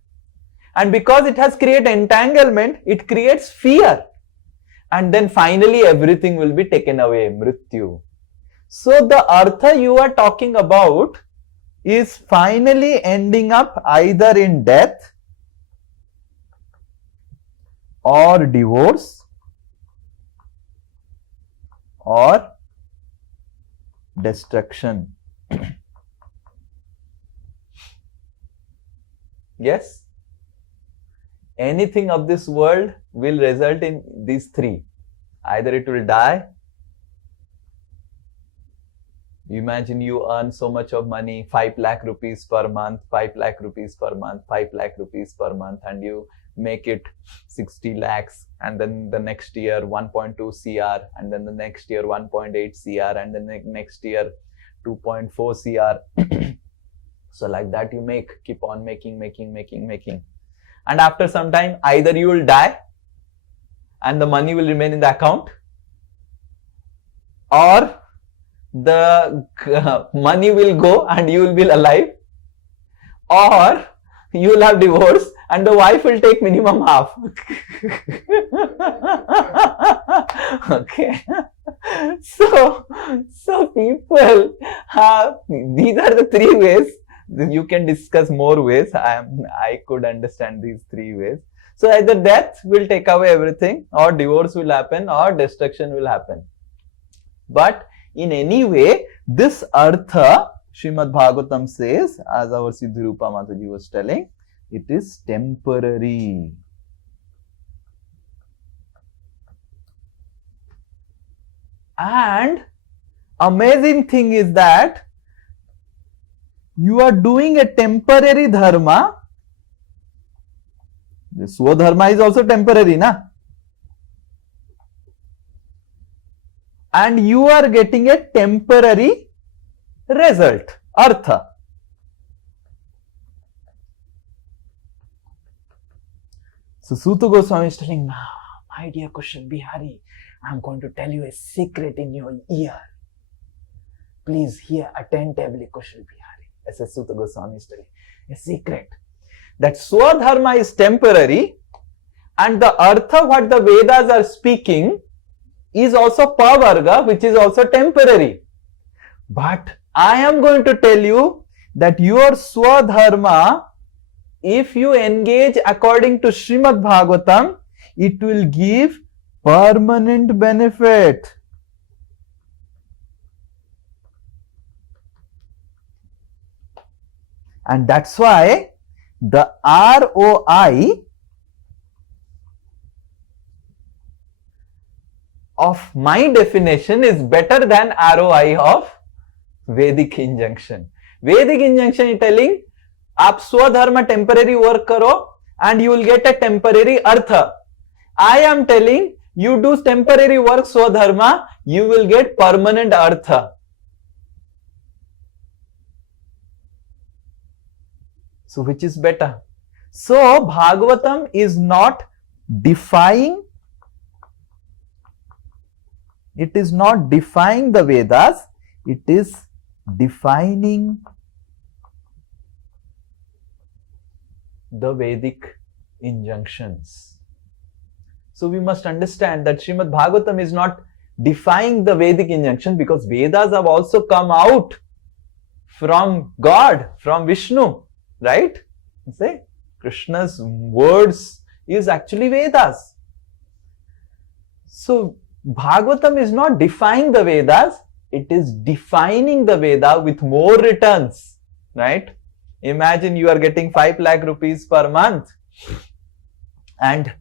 And because it has created entanglement, it creates fear. And then finally everything will be taken away, mrityu. So the artha you are talking about is finally ending up either in death or divorce or destruction. Yes? Anything of this world will result in these three. Either it will die. Imagine you earn so much of money, 5 lakh rupees per month, 5 lakh rupees per month, 5 lakh rupees per month, and you make it 60 lakhs, and then the next year 1.2 CR, and then the next year 1.8 CR, and then the next year 2.4 CR. So like that you keep on making. And after some time, either you will die and the money will remain in the account, or the money will go and you will be alive, or you will have divorce and the wife will take minimum half. Okay. So people have, these are the three ways. You can discuss more ways. I could understand these three ways. So either death will take away everything, or divorce will happen, or destruction will happen. But in any way, this artha, Srimad Bhagavatam says, as our Siddhirupa Mataji was telling, it is temporary. And amazing thing is that you are doing a temporary dharma. The swadharma is also temporary, na? And you are getting a temporary result, artha. So Suta Goswami is telling, now, my dear Kushal Bihari, I am going to tell you a secret in your ear. Please hear attentively, Kushal Bihari. As Suta Goswami is telling, a secret. That Swadharma is temporary, and the artha, what the Vedas are speaking, is also pavarga, which is also temporary. But I am going to tell you that your Swadharma, if you engage according to Srimad Bhagavatam, it will give permanent benefit. And that's why the ROI of my definition is better than ROI of Vedic injunction. Vedic injunction is telling, आप स्वधर्म temporary work करो and you will get a temporary artha. I am telling you do temporary work Swadharma, you will get permanent Artha. So which is better? So Bhagavatam is not defying, it is not defying the Vedas, it is defining the Vedic injunctions. So we must understand that Srimad Bhagavatam is not defying the Vedic injunction, because Vedas have also come out from God, from Vishnu, right? You say Krishna's words is actually Vedas. So Bhagavatam is not defying the Vedas, it is defining the Veda with more returns, right? Imagine you are getting 5 lakh rupees per month, and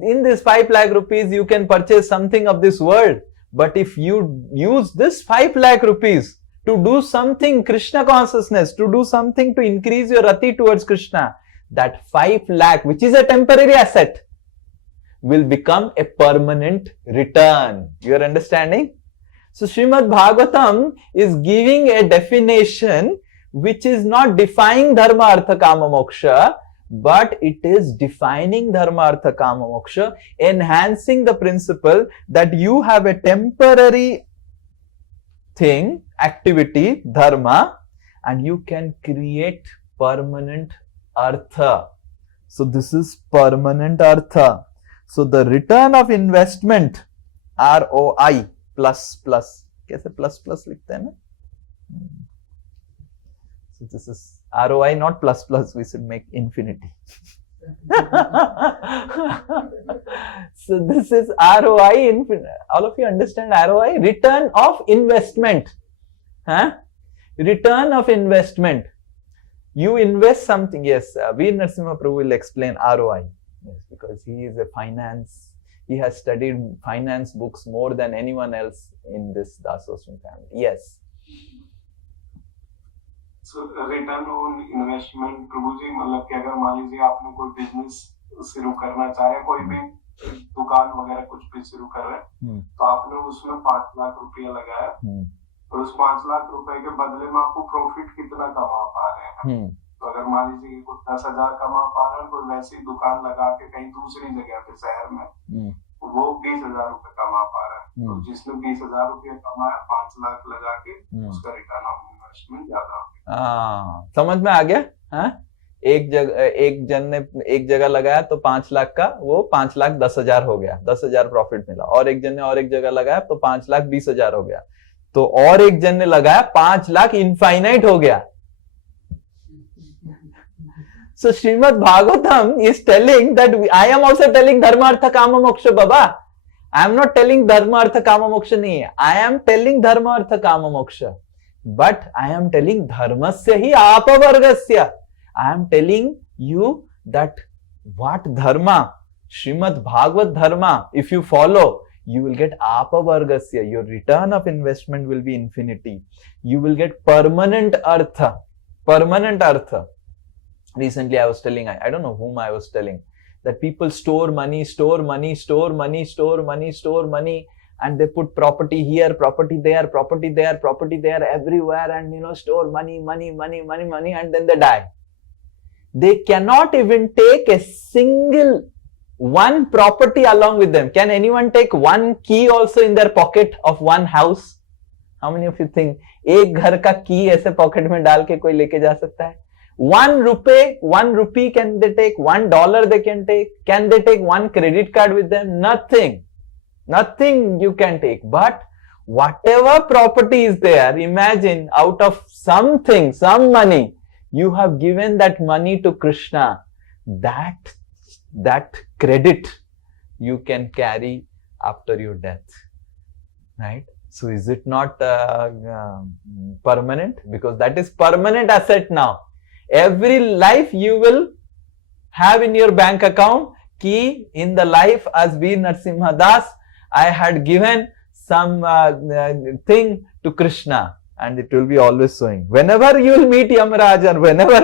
in this 5 lakh rupees you can purchase something of this world. But if you use this 5 lakh rupees to do something Krishna consciousness, to do something to increase your rati towards Krishna, that 5 lakh, which is a temporary asset, will become a permanent return. You are understanding? So Srimad Bhagavatam is giving a definition which is not defying dharma, artha, kama, moksha, but it is defining dharma, artha, kama, moksha, enhancing the principle that you have a temporary thing, activity, dharma, and you can create permanent artha. So this is permanent artha. So the return of investment, ROI, plus plus. कैसे plus plus लिखते हैं ना? So this is ROI, not plus plus. We should make infinity. So this is ROI infinity. All of you understand ROI? Return of investment. Huh? Return of investment. You invest something. Yes, Veer Narasimha Prabhu will explain ROI. Yes, because he is a finance. He has studied finance books more than anyone else in this Dasoswami family. Yes. So return on investment, प्रभु जी, मतलब कि अगर मान लीजिए आपने कोई business शुरू करना चाह रहे, कोई भी दुकान वगैरह कुछ भी शुरू कर रहे हैं, तो आपने उसमें 5 लाख रुपया लगाया, और उस 5 लाख रुपए के बदले में आपको प्रॉफिट कितना कमा पा रहे हैं? तो अगर मान लीजिए कि 10,000 कमा पा रहे हैं, कोई वैसी दुकान लगा के कहीं दूसरी जगह पे शहर में, वो 20,000 रुपए कमा पा रहा है, तो जिसने 20,000 रुपया कमाया, 5 लाख लगा के, उसका रिटर्न ऑन इन्वेस्टमेंट ज्यादा हो गया। समझ में आ गया? हाँ? एक जन ने एक जगह लगाया तो 5 लाख का, वो 5 लाख 10,000 हो गया, 10,000 प्रॉफिट मिला। और एक जन ने और एक जगह लगाया तो 5 लाख 20,000 हो गया। तो और एक जन ने लगाया 5 लाख इनफाइनाइट हो गया। So Srimad Bhagavatam is telling that I am also telling dharma, artha, kama, moksha, Baba. I am not telling dharma, artha, kama, moksha nahi hai. I am telling dharma, artha, kama, moksha. But I am telling dharmasya hi apavargasya. I am telling you that what dharma, Srimad Bhagavat dharma, if you follow, you will get apavargasya. Your return of investment will be infinity. You will get permanent artha. Permanent artha. Recently I was telling, I don't know whom I was telling, that people store money, and they put property here, property there, everywhere, and store money, and then they die. They cannot even take a single one property along with them. Can anyone take one key also in their pocket of one house? How many of you think एक घर का key ऐसे pocket में डाल के कोई लेके जा सकता है? 1 rupee can they take? $1 they can take? Can they take one credit card with them? Nothing you can take. But whatever property is there, imagine out of something, some money, you have given that money to Krishna. That credit you can carry after your death, right? So is it not permanent? Because that is permanent asset now. Every life you will have in your bank account, ki in the life as Veer Narasimha Das, I had given some thing to Krishna. And it will be always showing. Whenever you will meet Yamaraj, or whenever,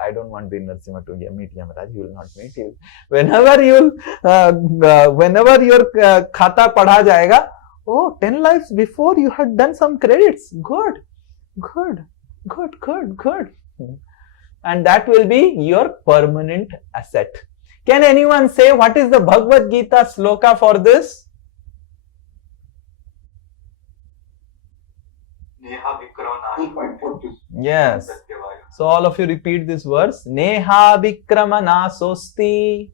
I don't want the Narasimha to meet Yamaraj, you will not meet him. Whenever your khata padha jayega, oh, 10 lives before you had done some credits. Good. And that will be your permanent asset. Can anyone say what is the Bhagavad Gita sloka for this? Yes. So all of you repeat this verse. Neha Vikrama Nasosti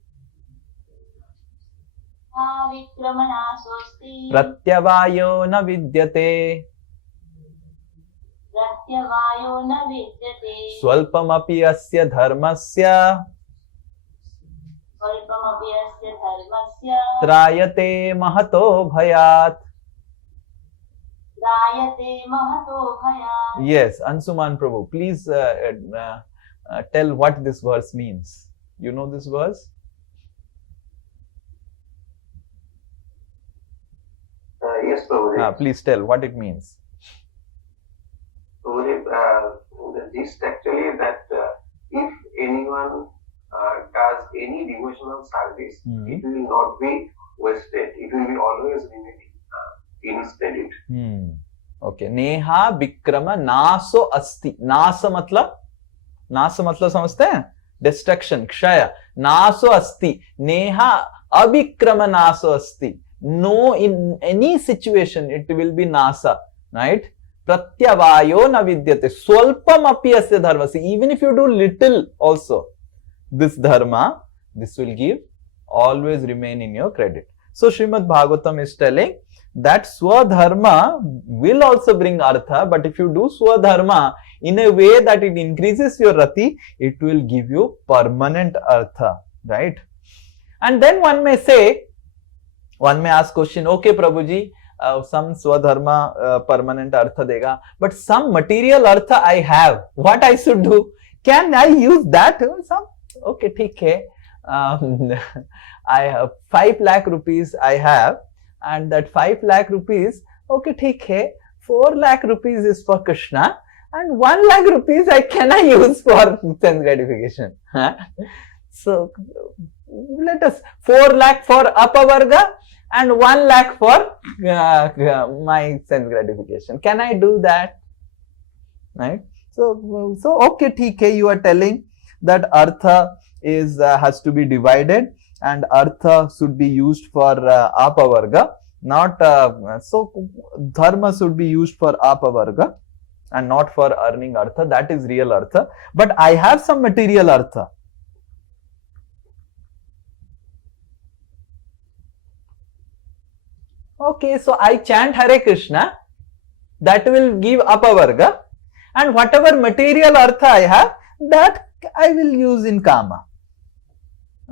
Pratyavayo na vidyate Swalpamapi asya dharmasya Trayate mahato bhayat. Yes, Ansuman Prabhu, please tell what this verse means. You know this verse? Yes, Prabhu. Please tell what it means. This actually that if anyone does any devotional service, it will not be wasted. It will be always remaining in its credit. Okay. Neha Vikrama Naso Asti. Nasa matlab समझते हैं? Destruction, Kshaya. Naso Asti. Neha Avikrama Naso Asti. No, in any situation it will be Nasa. Right? Pratyavayo na vidyate. Swalpam api asya dharmasi. Even if you do little also, this dharma, this will give, always remain in your credit. So Srimad Bhagavatam is telling that Swadharma will also bring Artha, but if you do Swadharma in a way that it increases your Rati, it will give you permanent Artha, right? And then one may ask question, okay Prabhuji, some Swadharma permanent Artha dega, but some material Artha I have, what I should do? Can I use that? Okay, theek hai. I have 5 lakh rupees I have, and that 5 lakh rupees, okay, theek hai, 4 lakh rupees is for Krishna, and 1 lakh rupees I cannot use for sense gratification. So, let us 4 lakh for Apavarga and 1 lakh for my sense gratification. Can I do that? Right? So okay, theek hai, you are telling that Artha is has to be divided, and Artha should be used for Apavarga, not so Dharma should be used for Apavarga and not for earning Artha. That is real Artha. But I have some material Artha. Okay, so I chant Hare Krishna, that will give Apavarga, and whatever material Artha I have, that I will use in Kama.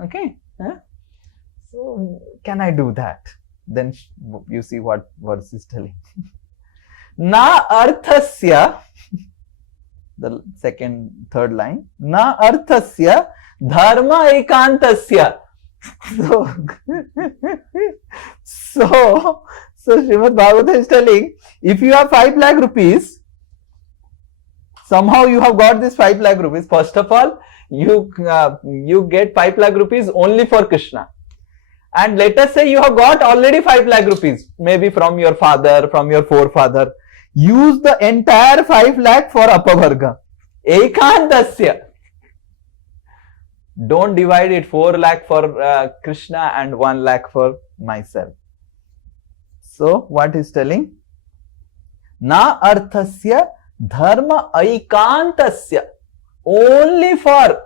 Okay? So, can I do that? Then you see what verse is telling. Na arthasya, the third line, na arthasya dharma ekantasya. So Srimad Bhagavatam is telling, if you have 5 lakh rupees, somehow you have got this 5 lakh rupees. First of all, you get 5 lakh rupees only for Krishna. And let us say you have got already 5 lakh rupees, maybe from your father, from your forefather. Use the entire 5 lakh for Apavarga. Ekandasya. Don't divide it 4 lakh for Krishna and 1 lakh for myself. So what is telling? Na arthasya dharma aikantasya. Only for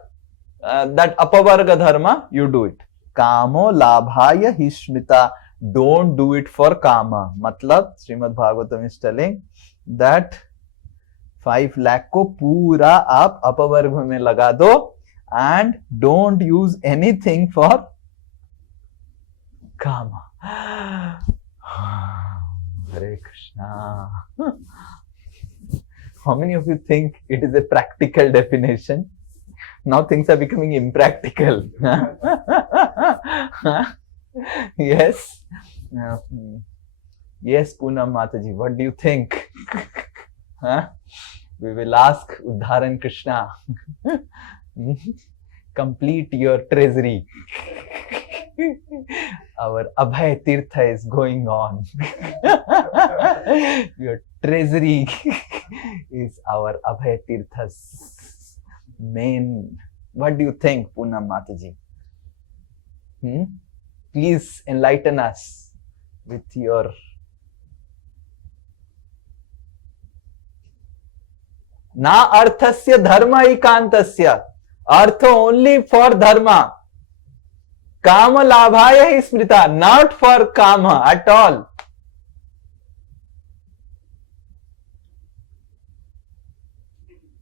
that Apavarga dharma you do it. Kamo labhaya hishmita. Don't do it for kama. Matlab, Srimad Bhagavatam is telling that 5 lakh ko pura aap Apavarga mein laga do, and don't use anything for kama. Hare Krishna. How many of you think it is a practical definition? Now things are becoming impractical. Yes. Yes, Poonam Mataji, what do you think? Huh? We will ask Uddharan Krishna, complete your treasury. Our Abhay Tirtha is going on. Your treasury is our Abhay Tirtha's main. What do you think, Poonam Mataji? Please enlighten us with your na arthasya dharma ikantasya. Artha only for dharma. Kama labhaya hi smrita, not for kama at all.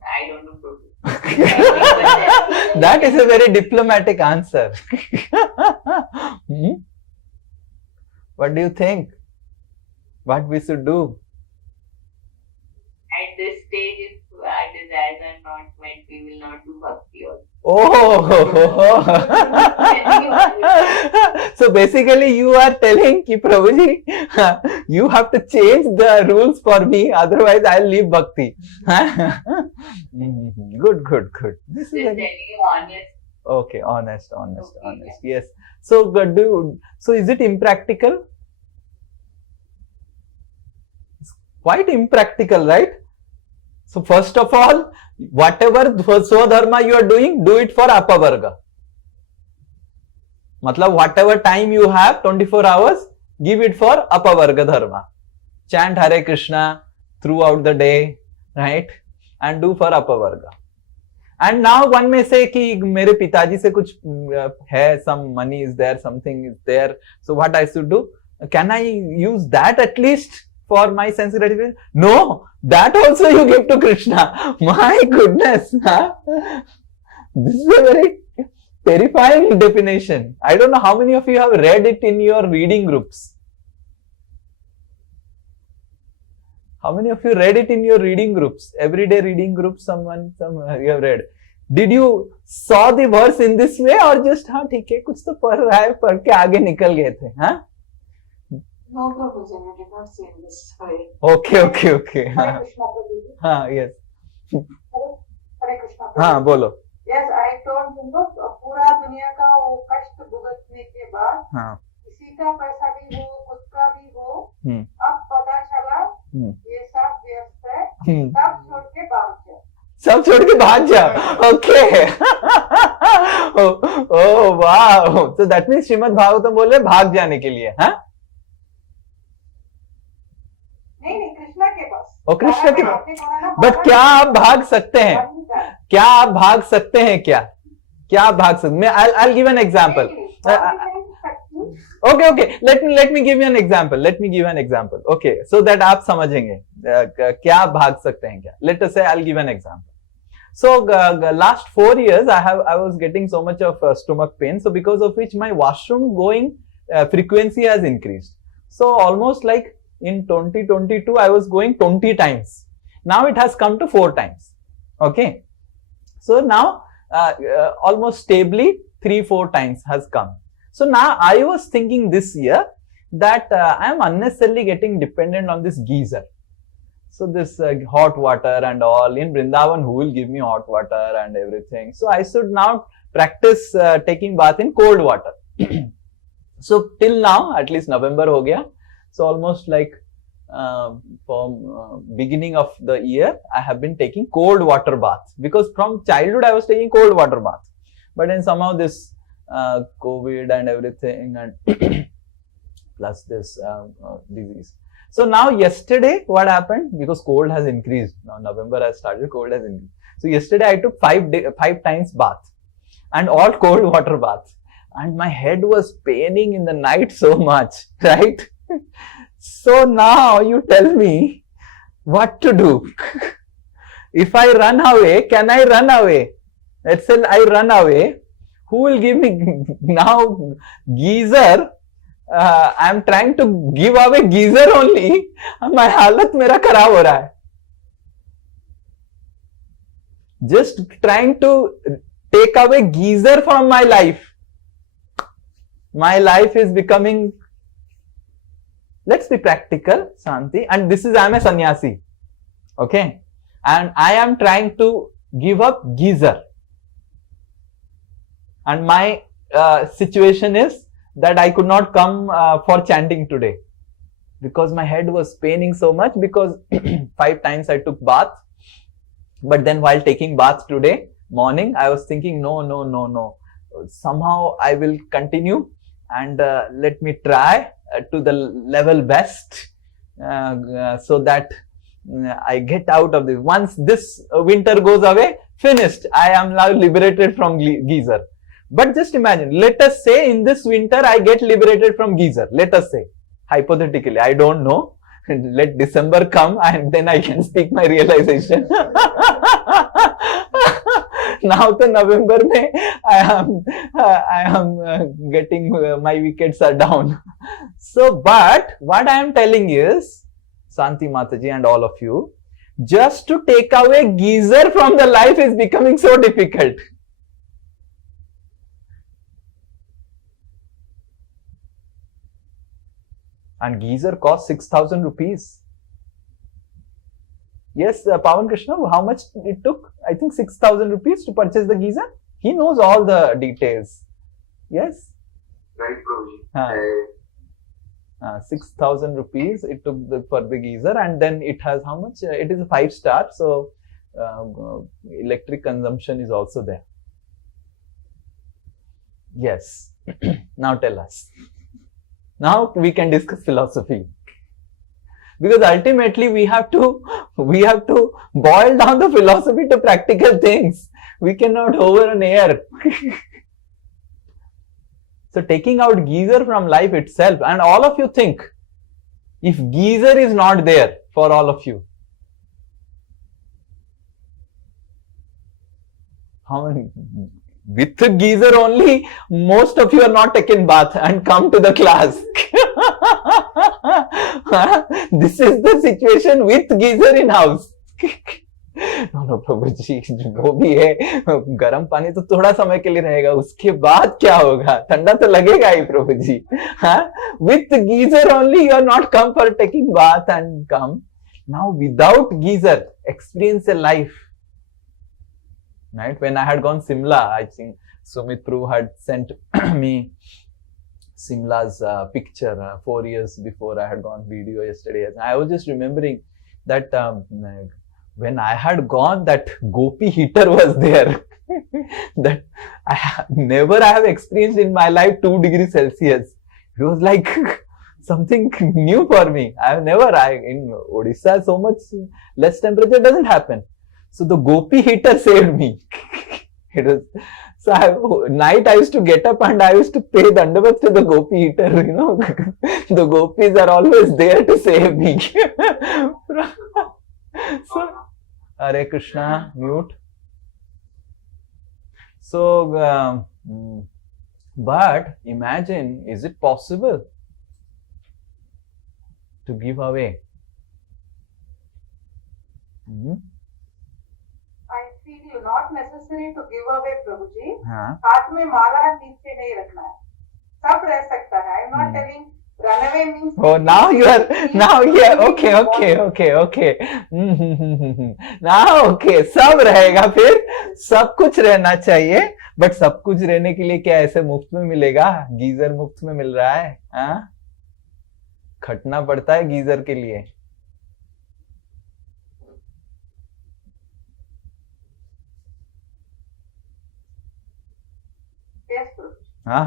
I don't know. That is a very diplomatic answer. What do you think? What we should do? At this stage, if our desires are not met, we will not do bhakti also. Oh, so basically you are telling ki Prabhuji, you have to change the rules for me, otherwise I'll leave bhakti. Good. This is telling you honest. Okay, honest. Yes. So, so is it impractical? It's quite impractical, right? So first of all, whatever swadharma you are doing, do it for apavarga. Matlab whatever time you have, 24 hours, give it for apavarga dharma. Chant Hare Krishna throughout the day, right? And do for apavarga. And now one may say कि मेरे पिताजी से कुछ है, some money is there, something is there. So what I should do? Can I use that at least for my sense gratification? No, that also you give to Krishna. My goodness, huh? This is a very terrifying definition. I don't know how many of you have read it in your reading groups. How many of you read it in your reading groups? Everyday reading groups, some you have read. Did you saw the verse in this way or just हाँ ठीक है कुछ तो पढ़ रहा है पढ़ के आगे निकल गए थे हाँ? No, Prabhuji, we did not see in this way. Okay. Hare Krishna, Prabhuji. Yes. Hare Krishna. हाँ बोलो. Yes, I told you, पूरा दुनिया का वो कष्ट भुगतने के बाद किसी का पैसा भी हो, खुद का भी हो, अब पता चला ये सब व्यस्त है, सब छोड़ के भाग जाओ. सब छोड़ के भाग जाओ. Okay. Oh wow. So that means Shrimad Bhagavatam बोले भाग जाने के लिए, हाँ? नहीं कृष्णा के पास. ओ कृष्ण के पास. बट क्या आप भाग सकते हैं? क्या आप भाग सकते हैं क्या? क्या आप भाग सकते हैं? I'll give an example. Okay. Let me give you an example. Okay, so that आप समझेंगे क्या आप भाग सकते हैं क्या? Let us say I'll give an example. So last 4 years I was getting so much of stomach pain. So because of which my washroom going frequency has increased. So almost like in 2022 I was going 20 times. Now it has come to 4 times. Okay. So now almost stably 3-4 times has come. So now I was thinking this year that I am unnecessarily getting dependent on this geyser. So this hot water and all in Vrindavan, who will give me hot water and everything. So I should now practice taking bath in cold water. So till now, at least November ho gaya. So almost like from beginning of the year, I have been taking cold water bath because from childhood I was taking cold water bath. But then somehow this COVID and everything and plus this disease. So now yesterday what happened, because cold has increased, now November has started, cold has increased. So yesterday I took 5 times bath and all cold water baths, and my head was paining in the night so much, right? So now you tell me what to do. If I run away, can I run away? Let's say I run away. Who will give me now geyser? I am trying to give away geyser only. My हालत मेरा खराब हो रहा है. Just trying to take away geyser from my life. My life is becoming. Let's be practical, Santi. And this is I am a sannyasi. Okay, and I am trying to give up geyser, and my situation is that I could not come for chanting today because my head was paining so much because 5 times I took bath. But then while taking bath today morning, I was thinking, no. Somehow I will continue and let me try to the level best so that I get out of this. Once this winter goes away, finished. I am now liberated from geyser. But just imagine, let us say in this winter I get liberated from geyser. Let us say, hypothetically, I don't know. Let December come and then I can speak my realization. Now to November mein, I am getting my wickets are down. So, but what I am telling is, Santi Mataji and all of you, just to take away geyser from the life is becoming so difficult. And geyser costs 6,000 rupees. Yes, Pawan Krishna, how much it took? I think 6,000 rupees to purchase the geyser. He knows all the details. Yes? Right, Prabhuji. 6,000 rupees it took for the geyser, and then it has how much? It is a 5-star, so electric consumption is also there. Yes. Now tell us. Now we can discuss philosophy, because ultimately we have to boil down the philosophy to practical things. We cannot hover on air. So taking out geyser from life itself, and all of you think, if geyser is not there for all of you, how many? With geyser only, most of you are not taken bath and come to the class. This is the situation with geyser in house. No, प्रभु जी, वो भी है, गर्म पानी तो थोड़ा समय के लिए रहेगा, उसके बाद क्या होगा? ठंडा तो लगेगा ही प्रभु जी. With geyser only, you are not come for taking bath and come. Now without geyser, experience a life. Right? When I had gone Simla, I think Sumit Prabhu had sent me Simla's picture 4 years before I had gone video yesterday. I was just remembering that when I had gone, that Gopi heater was there. That I have experienced in my life 2 degrees Celsius. It was like something new for me. In Odisha, so much less temperature doesn't happen. So the Gopi heater saved me. It was, so night I used to get up and I used to pay dandavat to the Gopi heater, you know. The Gopis are always there to save me. So, Hare Krishna, mute. So, but imagine, is it possible to give away? I feel not necessary to give away, Prabhuji. हाथ में माला नीचे नहीं रखना है. सब रह सकता है. I'm not telling run away means. Oh, now you are okay. Now okay, सब रहेगा फिर. सब कुछ रहना चाहिए. बट सब कुछ रहने के लिए क्या ऐसे मुफ्त में मिलेगा? गीजर मुफ्त में मिल रहा है? हाँ? खटना पड़ता है गीजर के लिए.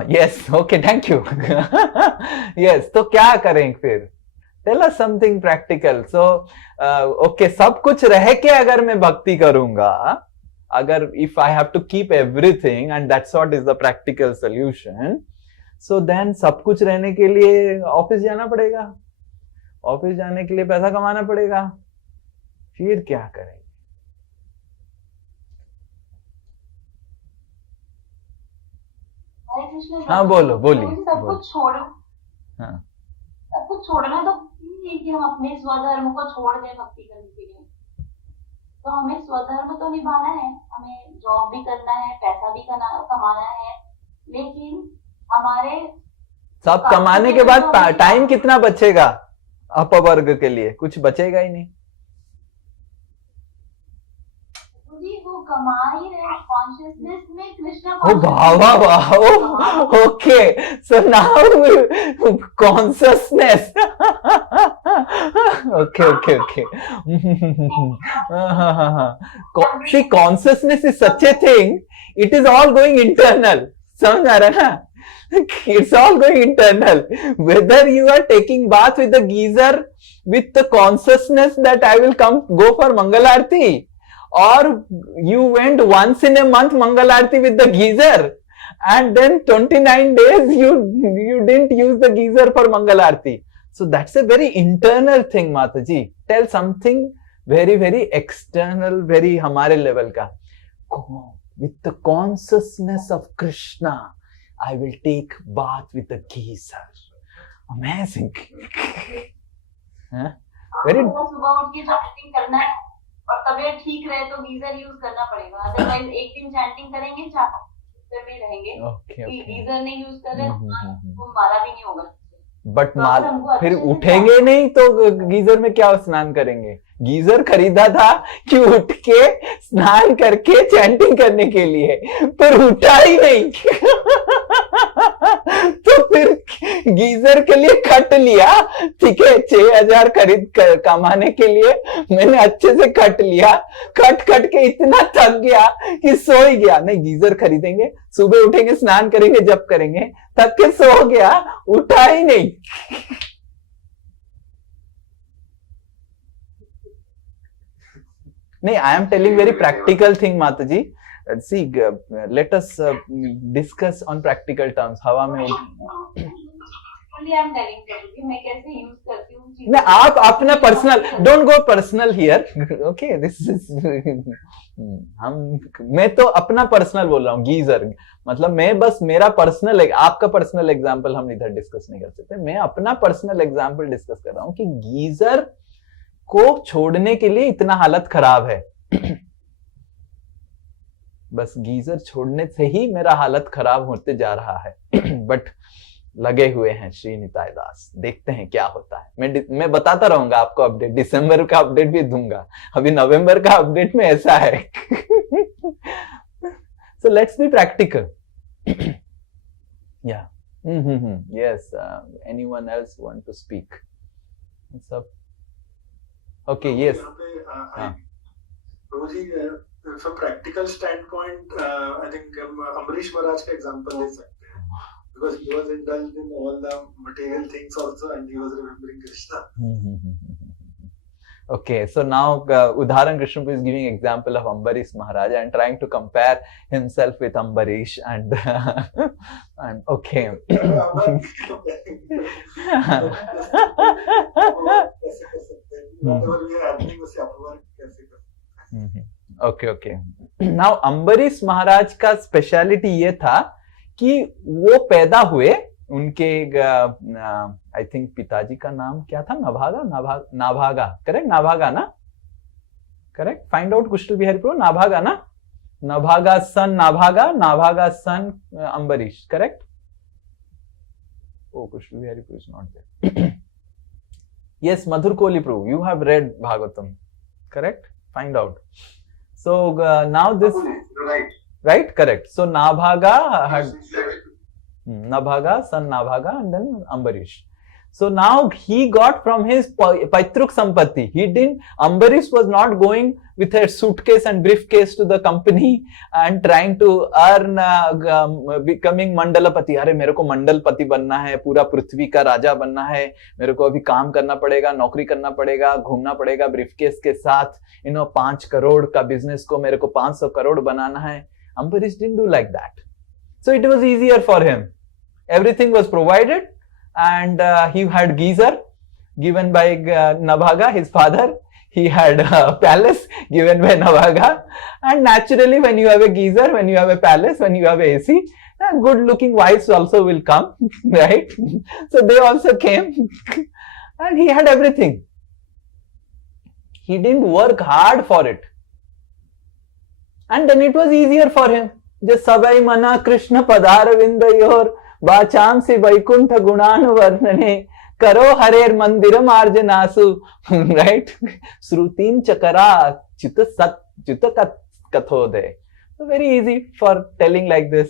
Yes, okay, thank you. Yes, तो क्या करें फिर? Tell us something practical. So, okay, सब कुछ रह के अगर मैं भक्ति करूंगा, अगर if I have to keep everything and that's what is the practical solution, so then सब कुछ रहने के लिए ऑफिस जाना पड़ेगा, ऑफिस जाने के लिए पैसा कमाना पड़ेगा, फिर क्या करें? हाँ बोलो, बोलिए. सब कुछ छोड़ना तो नहीं कि हम अपने स्वधर्म को छोड़ दें भक्ति करने के लिए. तो हमें स्वधर्म तो निभाना है, हमें जॉब भी करना है, पैसा भी कमाना है, लेकिन हमारे सब कमाने के बाद टाइम कितना बचेगा अपवर्ग के लिए? कुछ बचेगा ही नहीं. वो कमा ही रहे कॉन्शियसनेस में Krishna okay, so now consciousness okay see, consciousness is such a thing, it is all going internal. समझ आ रहा है ना? It's all going internal. Whether you are taking bath with the geyser with the consciousness that I will go for Mangal Aarti, or you went once in a month Mangal Aarti with the geyser, and then 29 days you didn't use the geyser for Mangal Aarti. So that's a very internal thing, Mataji. Tell something very, very external, very hamare level ka. With the consciousness of Krishna, I will take bath with the geyser. Amazing. Very. सुबह उठ के chanting करना है और तबीयत ठीक रहे तो गीजर यूज करना पड़ेगा, अदरवाइज एक दिन चैंटिंग करेंगे चाहते में रहेंगे, गीजर नहीं यूज कर रहे तो मारा भी नहीं होगा. बट फिर उठेंगे नहीं तो गीजर में क्या स्नान करेंगे? गीजर खरीदा था कि उठ के स्नान करके चैंटिंग करने के लिए, पर उठा ही नहीं तो फिर गीजर के लिए कट लिया. ठीक है, 6,000 खरीद कमाने के लिए मैंने अच्छे से कट लिया, कट के इतना थक गया कि सो ही गया. नहीं, गीजर खरीदेंगे, सुबह उठेंगे, स्नान करेंगे, जप करेंगे, थक के सो गया, उठा ही नहीं. नहीं, I am telling very practical thing, Mataji. See, let us discuss on practical terms. हवा में मैं कैसे यूज करती हूँ. नहीं, आप अपना personal, don't go personal here. Okay, this is मैं तो अपना पर्सनल बोल रहा हूँ. गीजर मतलब मैं बस मेरा पर्सनल, आपका पर्सनल एग्जांपल हम इधर डिस्कस नहीं कर सकते. मैं अपना पर्सनल एग्जांपल डिस्कस कर रहा हूँ कि गीजर को छोड़ने के लिए इतना हालत खराब है. बस गीजर छोड़ने से ही मेरा हालत खराब होते जा रहा है. बट लगे हुए हैं श्री निताई दास, देखते हैं क्या होता है. मैं बताता रहूंगा आपको अपडेट. दिसंबर का अपडेट भी दूंगा. अभी नवंबर का अपडेट में ऐसा है. So let's be practical. Yeah yes, anyone else want to speak? सब okay? Yes. From practical standpoint, I think Ambarish Maharaj का example ले सकते हैं, because he was indulged in all the material things also, and he was remembering Krishna. Okay, so now Udharan Krishna is giving example of Ambarish Maharaj and trying to compare himself with Ambarish and and okay. Okay. Now Ambarish Maharaj का speciality ये था कि वो पैदा हुए, उनके I think पिताजी का नाम क्या था? नाभागा. करेक्ट? नाभागा ना? Correct? Find out Kushal Bihari Prabhu. Nabhaga ना? Nabhaga son Ambarish. Correct? Oh, Kushal Bihari Prabhu is not there. Yes, Madhur Kohli Prabhu, you have read Bhagavatam, correct? Find out. So now this, right? Correct. So Nabhaga had Nabhaga, son Nabhaga, and then Ambarish. So now he got from his Paitruk Sampatti. Ambarish was not going with a suitcase and briefcase to the company and trying to earn becoming Mandalapati. अरे मेरे को मंडलपति बनना है, पूरा पृथ्वी का राजा बनना है, मेरे को अभी काम करना पड़ेगा, नौकरी करना पड़ेगा, घूमना पड़ेगा ब्रीफकेस के साथ. 5 करोड़ का बिजनेस को मेरे को 500 करोड़ बनाना है. Ambarish didn't do like that. So it was easier for him. Everything was provided. And he had geyser given by Nabhaga, his father. He had a palace given by Nabhaga. And naturally, when you have a geyser, when you have a palace, when you have AC, good-looking wives also will come, right? So they also came. And he had everything. He didn't work hard for it. And then it was easier for him. Just sabai mana Krishna padar vindayor बाचाम से वैकुंठ गुणानुवर्णने करो हरेर मंदिरम आर्जनासु. Right? श्रुतिम चकरा च्युत कथोदय. So very easy for telling like this.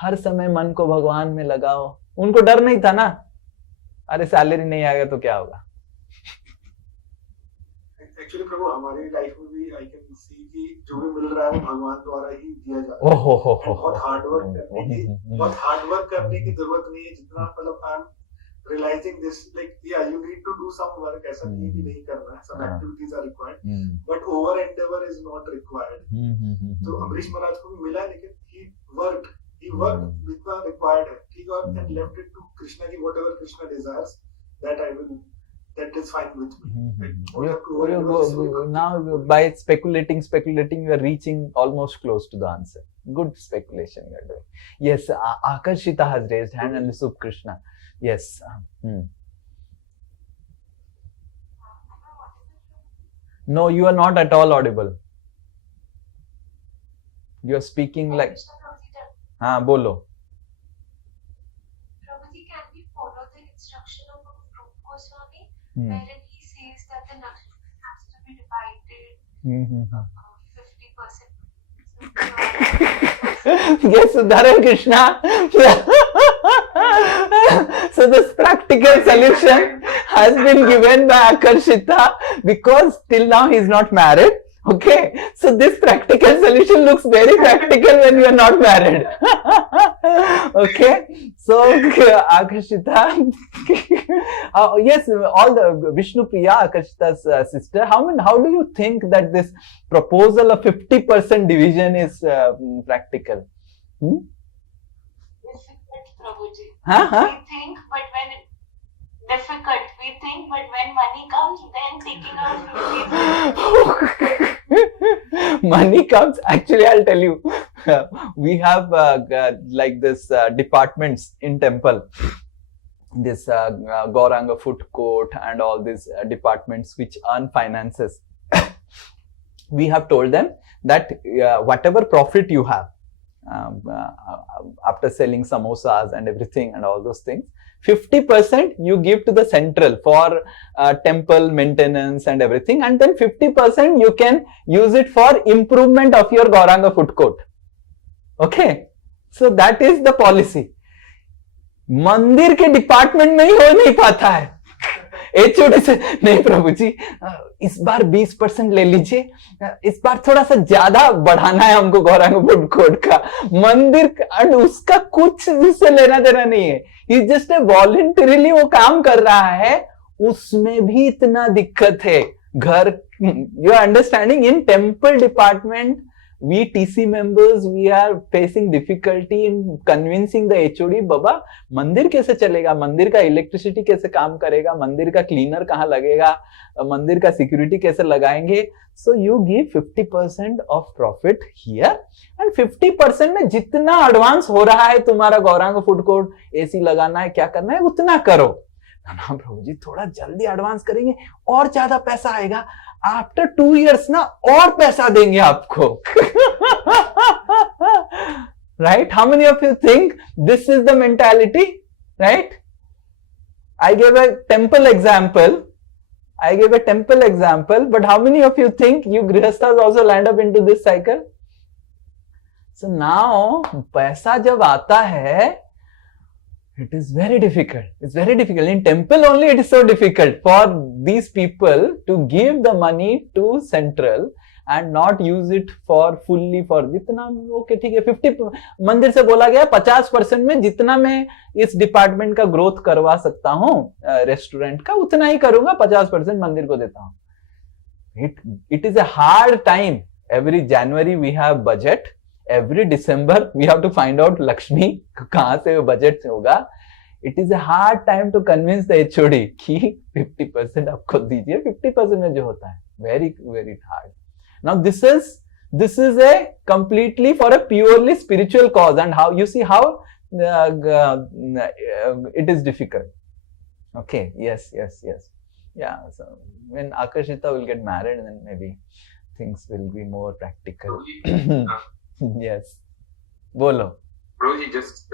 हर समय मन को भगवान में लगाओ. उनको डर नहीं था ना, अरे सैलरी नहीं आएगा तो क्या होगा. एक्चुअली प्रभु हमारी लाइफ में भी आई कैन सी कि जो भी मिल रहा है वो भगवान द्वारा ही दिया जा रहा है. बहुत हार्ड वर्क करने की जरूरत नहीं है. जितना मतलब I am realizing this, like yeah, you need to do some work. ऐसा नहीं है कि नहीं करना है. Some activities are required, but over endeavor is not required. तो अमरीश महाराज को भी मिला, लेकिन he worked with the required है, ठीक है, and left it to Krishna कि whatever Krishna desires, that is fine with me. Now by speculating, you are reaching almost close to the answer. Good speculation you are doing. Yes, Akarshita has raised hand and Sup Krishna. Yes. No, you are not at all audible. You are speaking like. हाँ बोलो. Prabhuji, can we follow the instruction of Rupa Goswami, wherein he says that the Lakshmi has to be divided 50%? Yes, Hare Krishna. So this practical solution has been given by Akarshita because till now he is not married. Okay, so this practical solution looks very practical when you are not married. Okay, so Akarshita, yes, all the Vishnu Priya, Akarshita's sister. How do you think that this proposal of 50% division is practical? Difficult, Prabhuji. Huh? We think, but when money comes, then taking out 50%. Money comes, actually I'll tell you, we have like this departments in temple, this Gauranga food court and all these departments which earn finances. We have told them that whatever profit you have after selling samosas and everything and all those things, 50% you give to the central for temple maintenance and everything, and then 50% you can use it for improvement of your Gauranga food court. Okay, so that is the policy. मंदिर के department में ही हो नहीं पाता है. छोटे से नहीं प्रभु जी, इस बार 20% ले लीजिए, इस बार थोड़ा सा ज्यादा बढ़ाना है हमको गौरांग फूड कोर्ट का. मंदिर एंड उसका कुछ उससे लेना देना नहीं है. ये जस्ट वॉलंटरीली वो काम कर रहा है, उसमें भी इतना दिक्कत है. घर, you are understanding, in temple department we TC members, we are facing difficulty in convincing the HOD, बाबा मंदिर कैसे चलेगा, मंदिर का इलेक्ट्रिसिटी कैसे काम करेगा, मंदिर का क्लीनर कहाँ लगेगा, मंदिर का सिक्योरिटी कैसे लगाएंगे. So you give 50% of profit here and 50% में जितना एडवांस हो रहा है तुम्हारा गौरांग फूड कोर्ट, एसी लगाना है, क्या करना है, उतना करो. ना प्रभु जी थोड़ा जल्दी एडवांस करेंगे और ज्यादा पैसा आएगा, आफ्टर 2 years ना और पैसा देंगे आपको. Right? How many of you think this is the mentality? Right? I gave a temple example, but how many of you think you grihasthas also land up into this cycle? So now पैसा जब आता है, it is very difficult. It's very difficult. In temple only it is so difficult for these people to give the money to central and not use it for fully for जितना. Okay ठीक है, 50 मंदिर से बोला गया 50% में जितना मैं इस डिपार्टमेंट का ग्रोथ करवा सकता हूँ रेस्टोरेंट का, उतना ही करूंगा, 50% मंदिर को देता हूँ. It is a hard time. Every January we have budget. Every December we have to find out Lakshmi कहाँ से वो बजट होगा. It is a hard time to convince the HOD कि 50% आपको दीजिए, 50% में जो होता है. Very very hard. Now this is a completely for a purely spiritual cause, and how you see how it is difficult. Okay, yes. Yeah, so when Akarshita will get married, then maybe things will be more practical. Yes. Bolo. Prabhuji, just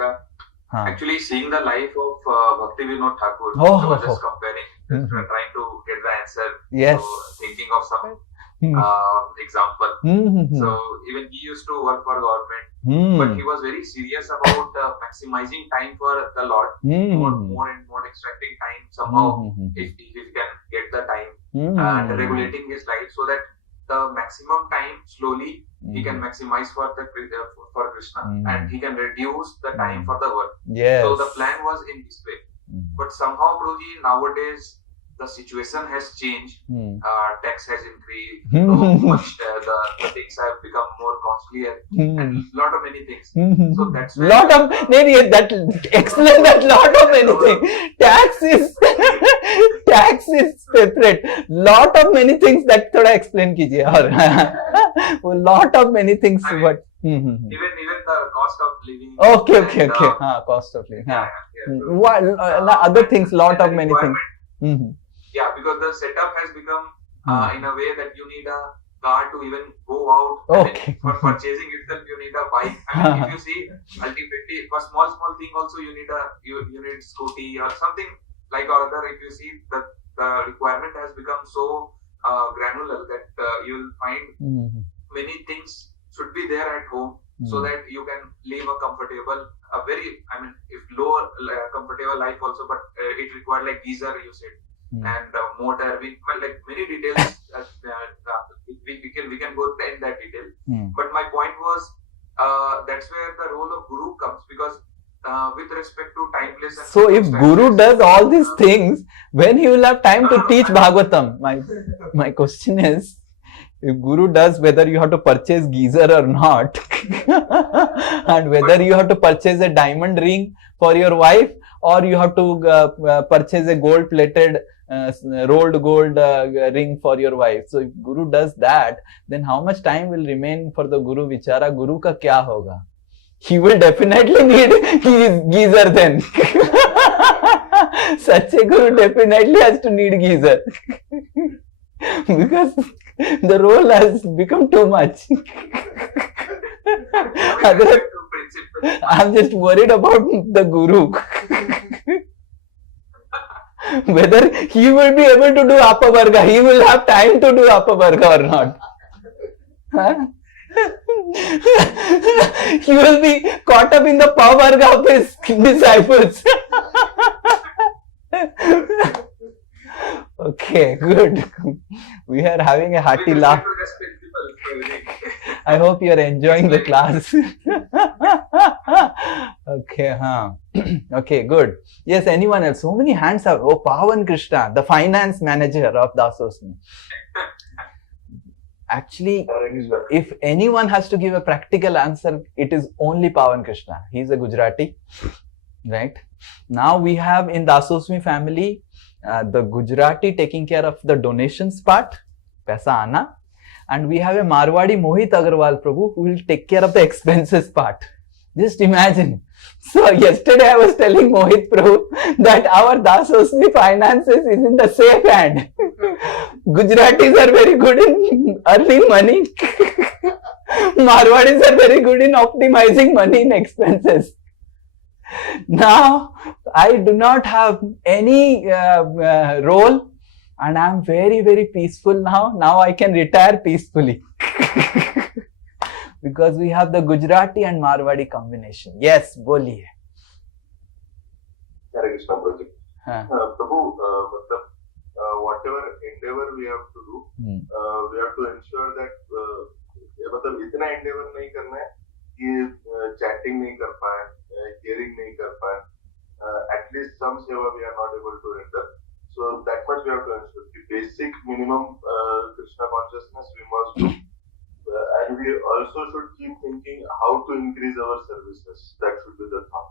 actually seeing the life of Bhakti Vinod Thakur, I was just comparing, trying to get the answer. Yes. So thinking of some example. So even he used to work for government, but he was very serious about maximizing time for the Lord, more and more extracting time somehow if he can get the time and regulating his life so that the maximum time slowly he can maximize for Krishna and he can reduce the time for the work. Yes. So the plan was in this way. But somehow, Guruji, nowadays the situation has changed. Tax has increased. The things have become more costlier and lot of many things. So that's why explain that lot of many things. Tax is separate. Lot of many things that थोड़ा explain कीजिए और lot of many things. But even the cost of living. Okay. Cost of living. Other things, lot of many things. Yeah, because the setup has become in a way that you need a car to even go out. Okay. For purchasing itself, you need a bike. I mean, if you see, ultimately, for small thing also, you need scooty or something like or other. If you see, the requirement has become so granular that you will find many things should be there at home so that you can live a comfortable, comfortable life also. But it required like geyser, you said. And motor, like many details. We can go in that detail. But my point was that's where the role of Guru comes, because with respect to time, place, and so if Guru does all these things, when he will have time to teach Bhagavatam? My question is, if Guru does, whether you have to purchase geyser or not, and whether you have to purchase a diamond ring for your wife, or you have to purchase a gold-plated rolled gold ring for your wife. So if Guru does that, then how much time will remain for the Guru? Vichara Guru ka kya hoga? He will definitely need geyser then. Such a Guru definitely has to need geyser. Because the role has become too much. I'm just worried about the Guru. Whether he will be able to do Apavarga, he will have time to do Apavarga or not. He will be caught up in the Pavarga of his disciples. Okay, good. We are having a hearty laugh. I hope you are enjoying the class. Okay, okay, good. Yes, anyone else? So many hands are. Oh, Pavan Krishna, the finance manager of Dasosmi. Actually, if anyone has to give a practical answer, it is only Pavan Krishna. He is a Gujarati, right? Now we have in Dasosmi family the Gujarati taking care of the donations part, paisa ana, and we have a Marwadi Mohit Agarwal Prabhu who will take care of the expenses part. Just imagine. So yesterday I was telling Mohit Prabhu that our Dasosmi finances is in the safe hand. Gujaratis are very good in earning money. Marwadis are very good in optimizing money in expenses. Now I do not have any role and I am very, very peaceful now. Now I can retire peacefully. Because we have the Gujarati and Marwadi combination. Yes, boliye. Hare Krishna project. Prabhu, whatever endeavor we have to do, we have to ensure that मतलब इतना endeavor नहीं करना है कि chatting नहीं कर पाए, hearing नहीं कर पाए. At least some seva we are not able to render. So that much we have to ensure. The basic minimum Krishna consciousness we must do. And we also should keep thinking how to increase our services. That should be the thought.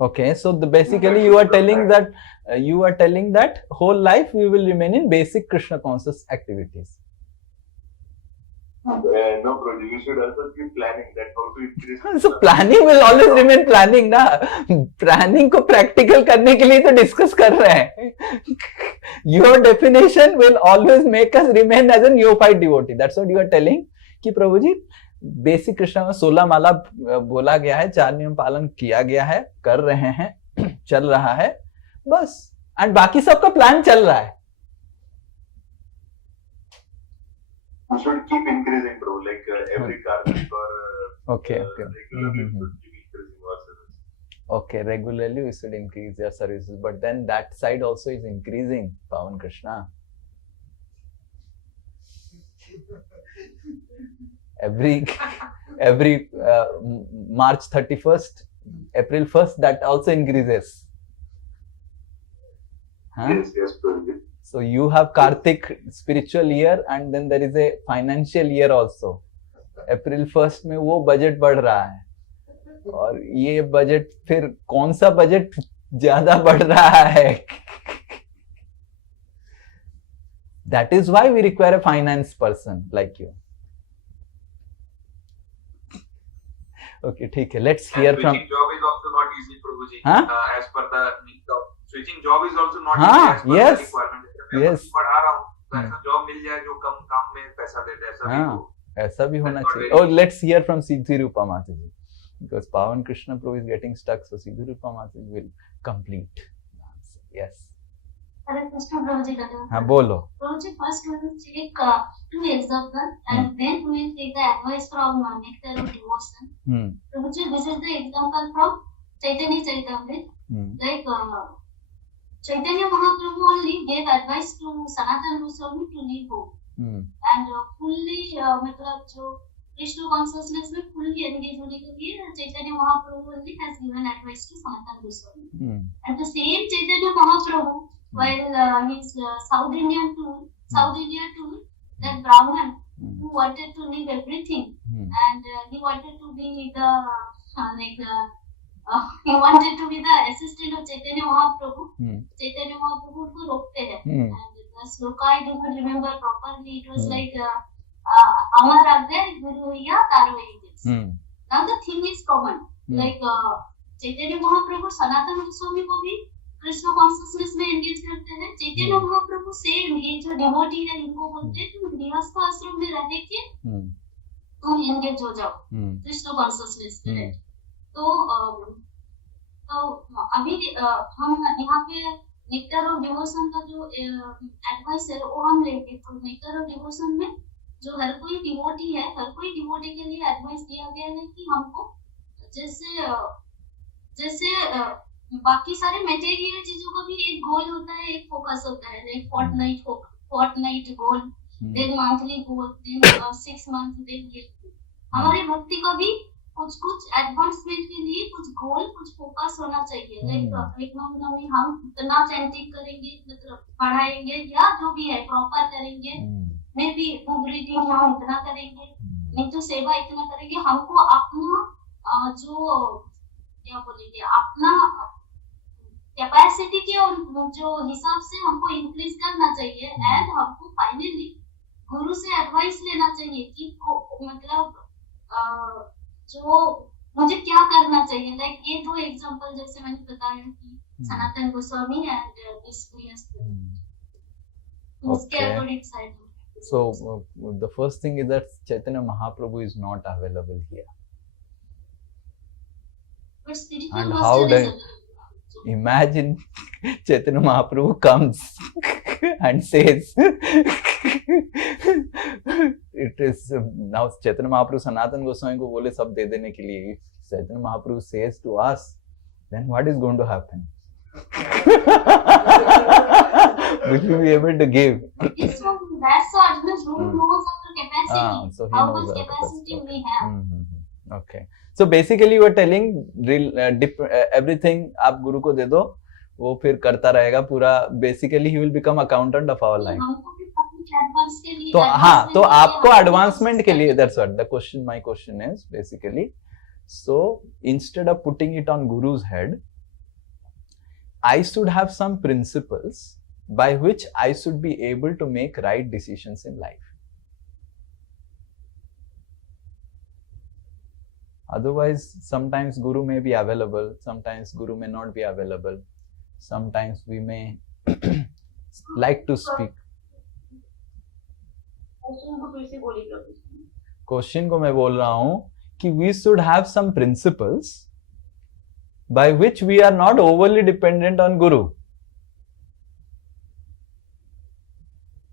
Okay, so basically you are telling that whole life we will remain in basic Krishna conscious activities. No, Prabhu, you should also keep planning that how to increase. So planning will always remain planning, na? Planning को practical करने के लिए तो discuss कर रहे हैं. Your definition will always make us remain as a neophyte devotee. That's what you are telling. कि प्रभु जी basic Krishna में 16 माला बोला गया है, 4 नियम पालन किया गया है, कर रहे हैं, चल रहा है, बस. एंड बाकी सबका प्लान चल रहा है. we should keep increasing, bro. Like every Kartik or okay. regularly we should keep increasing our service. Okay, regularly we should increase your services, but then that side also is increasing, Pavan Krishna. Every March 31st, April 1st, that also increases. Huh? Yes, Prabhuji. So you have Kartik spiritual year and then there is a financial year also. April 1st में वो budget बढ़ रहा है और ये budget फिर कौन सा बजट ज्यादा बढ़ रहा है? That is why we require a finance person like you. Okay, ठीक है. Let's hear from. Switching job is also not easy, Prabhuji. Huh? As per the need of switching job is also not हाँ, easy as per yes. the requirement. Yes. पढ़ा रहा हूँ, तो ऐसा job मिल जाए जो कम काम में पैसा देते, ऐसा भी हो. ऐसा भी होना चाहिए. Oh, let's hear from Siddhi Rupa Mataji, because Pavan Krishna Prabhu is getting stuck, so Siddhi Rupa Mataji will complete. Yes. Hare Krishna Prabhuji. हाँ बोलो. Prabhuji, first we will take 2 examples and then we will take the advice from Nectar of Devotion. Prabhuji, this is the example from Chaitanya Charitamrita. Like Chaitanya Mahaprabhu only gave advice to Sanatana Goswami to leave home. And fully मतलब जो Krishna consciousness में fully engage होने के लिए Chaitanya Mahaprabhu only has given advice to Sanatana Goswami. And the same Chaitanya Mahaprabhu, while his South Indian tour, that Brahman who wanted to leave everything and he wanted to be the he wanted to be the assistant of Chaitanya Mahaprabhu. Chaitanya Mahaprabhu को रोकते हैं. And the sloka I don't remember properly. It was like Amar Agde Guru Ya Taro Ages. Now the thing is common. Like Chaitanya Mahaprabhu Sanatana Goswami को भी Krishna consciousness में engage करते हैं. Chaitanya Mahaprabhu same ये जो डिवोटी है इनको बोलते हैं तुम गृहस्थ आश्रम में रह के तुम एंगेज हो जाओ कृष्ण कॉन्शियसनेस में. तो अभी हम यहाँ पे नेक्टर ऑफ डिवोशन का जो एडवाइस है वो हम लेंगे. तो नेक्टर ऑफ डिवोशन में जो हर कोई डिवोटी है, हर कोई डिवोटी के लिए एडवाइस दिया गया है कि हमको जैसे बाकी सारे मटेरियल चीजों का भी एक गोल होता है, एक फोकस होता है. लाइक फोर्टनाइट गोल, देन मंथली गोल, देन 6 मंथ, देन ईयर. हमारी भक्ति का भी कुछ एडवांसमेंट के लिए कुछ गोल, कुछ फोकस होना चाहिए. लाइक एक महीना में हम इतना चैंटिंग करेंगे, मतलब पढ़ाएंगे या जो भी है प्रॉपर करेंगे. मे बी बुक रीडिंग हम इतना करेंगे, नहीं तो सेवा इतना करेंगे. हमको अपना जो क्या बोलेंगे अपना कैपेसिटी के जो हिसाब से हमको इंक्रीज करना चाहिए. एंड हमको फाइनली गुरु से एडवाइस लेना चाहिए कि मतलब जो मुझे क्या करना चाहिए. लाइक ये 2 एग्जांपल जैसे मैंने बताया कि सनातन गोस्वामी एंड दिस गृहस्थ, उसके according side. So the first thing is that Chaitanya Mahaprabhu is not available here. But spiritual And master how is do available. imagine Chaitanya Mahaprabhu comes and says it is now Chaitanya Mahaprabhu Sanatana Goswami को बोले सब दे देने के लिए. Chaitanya Mahaprabhu says to us, then what is going to happen? Will you be able to give? That's what means who knows our capacity. So he How knows much our capacity capacity. we have. Okay. So basically you are telling everything आप गुरु को दे दो, वो फिर करता रहेगा पूरा. Basically he will become accountant of our life. तो हाँ, तो आपको एडवांसमेंट के लिए, that's what the question, my question is basically. So instead of putting it on Guru's head, I should have some principles by which I should be able to make right decisions in life. Otherwise, sometimes Guru may be available, sometimes Guru may not be available, sometimes we may like to speak. Question को मैं बोल रहा हूँ कि we should have some principles by which we are not overly dependent on Guru.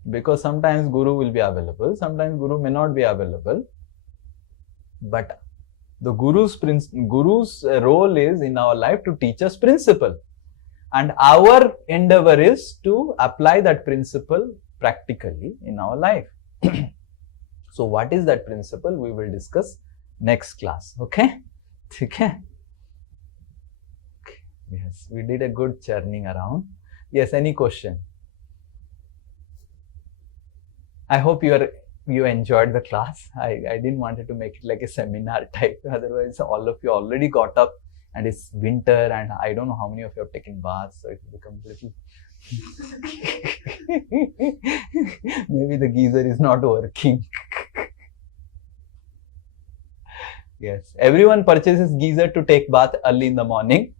Because sometimes Guru will be available, sometimes Guru may not be available. But the Guru's role is in our life to teach us principle. And our endeavor is to apply that principle practically in our life. So what is that principle? We will discuss next class. Okay? Okay? Yes, we did a good churning around. Yes, any question? I hope you enjoyed the class. I didn't want to make it like a seminar type. Otherwise, all of you already got up and it's winter and I don't know how many of you have taken baths, so it becomes a little... Maybe the geyser is not working. Yes, everyone purchases geyser to take bath early in the morning.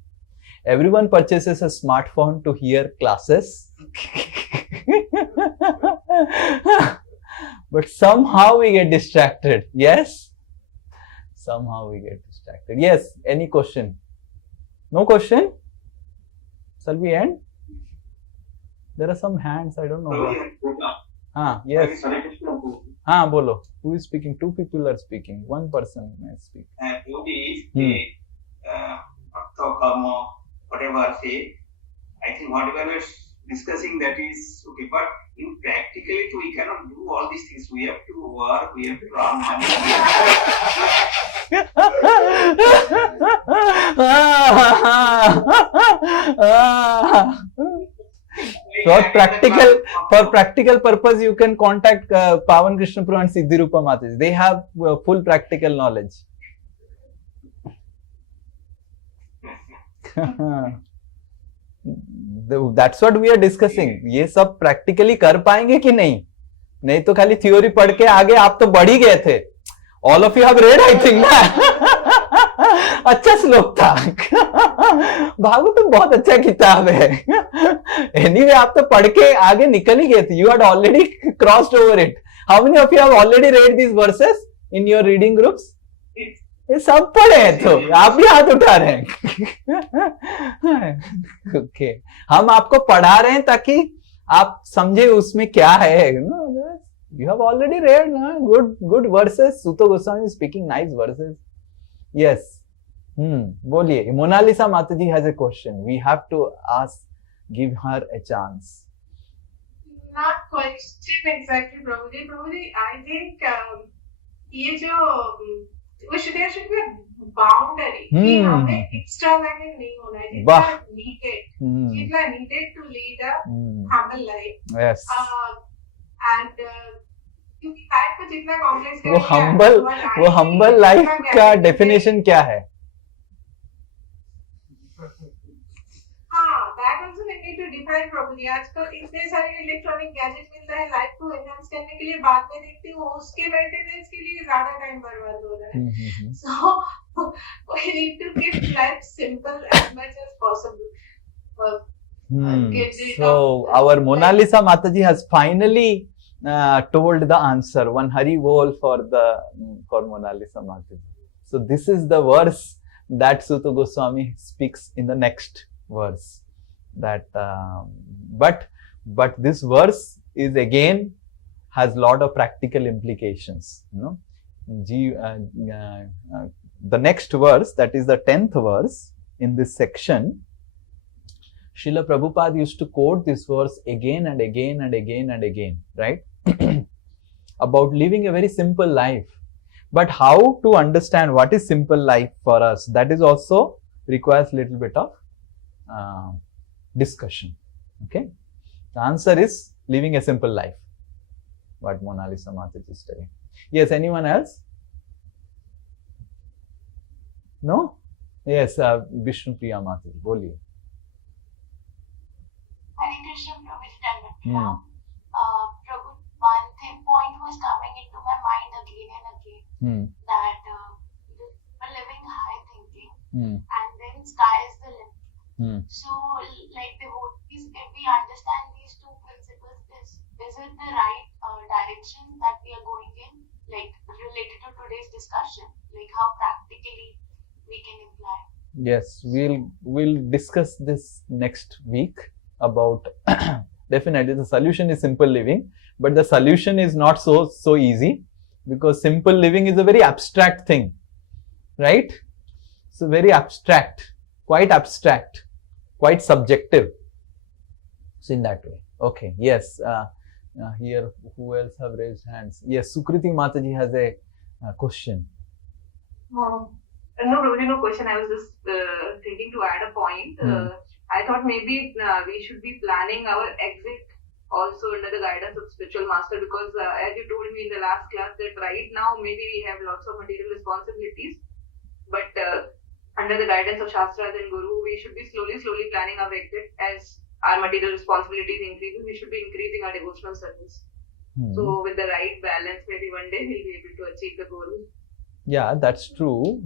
Everyone purchases a smartphone to hear classes. But somehow we get distracted. Yes? Somehow we get distracted. Yes, any question? No question? Shall we end? There are some hands, I don't know. Yes. Bolo. Who is speaking? Two people are speaking. One person may speak. Whatever say, I think whatever we're discussing, that is okay, but in practically we cannot do all these things. We have to work, we have to earn money. For practical purpose, you can contact Pavan Krishna Prabhu and Siddhi Rupa Mataji. They have full practical knowledge. That's what we are discussing. ये सब practically कर पाएंगे कि नहीं? नहीं तो खाली theory पढ़ के आगे आप तो बढ़ ही गए थे. All of you have read, I think, ना? अच्छा श्लोक था. भागवतम बहुत अच्छा किताब है. Anyway, आप तो पढ़ के आगे निकल ही गए थे. You had already crossed over it. How many of you have already read these verses in your reading groups? ये सब पढ़े हैं, तो आप भी हाथ उठा रहे हैं. ओके, हम आपको पढ़ा रहे हैं ताकि आप समझे उसमें क्या है. You have already read good verses. Sutta Goswami is speaking nice verses. Yes. बोलिए. Monalisa Mataji has a question. We have to give her a chance. Not question exactly, Prabhuji. Prabhuji, I think ये जो there should be a boundary. कि हमें extravagant नहीं होना है. जितना needed to lead a humble life. Yes. And क्योंकि life को जितना complex कर वो humble life का definition क्या है? That also we need to define properly. आजकल इतने सारे इलेक्ट्रॉनिक गैजेट मिल रहे हैं लाइफ को एनहांस करने के लिए. बाद में देखती हूँ उसके मेंटेनेंस के लिए ज्यादा टाइम बर्बाद हो रहा है. So we need to keep life simple as much as possible. So our Monalisa Mataji has finally told the answer. One Hari Bol for Monalisa Mataji. So this is the verse that Sutta Goswami speaks in the next verse. That but this verse is again has lot of practical implications. The next verse, that is the 10th verse in this section, Srila Prabhupada used to quote this verse again and again and again and again, right? About living a very simple life. But how to understand what is simple life for us, that is also requires little bit of discussion. Okay, the answer is living a simple life, what Monalisa Mataji is telling. Yes, anyone else? No? Yes, Vishnu Priya Mataji, boliye. Hare Krishna, Prabhu. Prabhu, one point was coming into my mind again and again, that we're living high thinking, and then sky is the limit. So, like devotees, if we understand these two principles, is it the right direction that we are going in, like related to today's discussion, like how practically we can imply? Yes, we'll discuss this next week about definitely the solution is simple living, but the solution is not so easy, because simple living is a very abstract thing, right? So very abstract, quite subjective. So in that way. Okay, yes. Here, who else have raised hands? Yes, Sukriti Mataji has a question. No, Prabhuji, no question. I was just thinking to add a point. I thought maybe we should be planning our exit also under the guidance of spiritual master, because as you told me in the last class that right now maybe we have lots of material responsibilities, but under the guidance of Shastras and Guru, we should be slowly planning our exit. As our material responsibilities increases, we should be increasing our devotional service. So with the right balance, maybe one day we'll be able to achieve the goal. Yeah, that's true.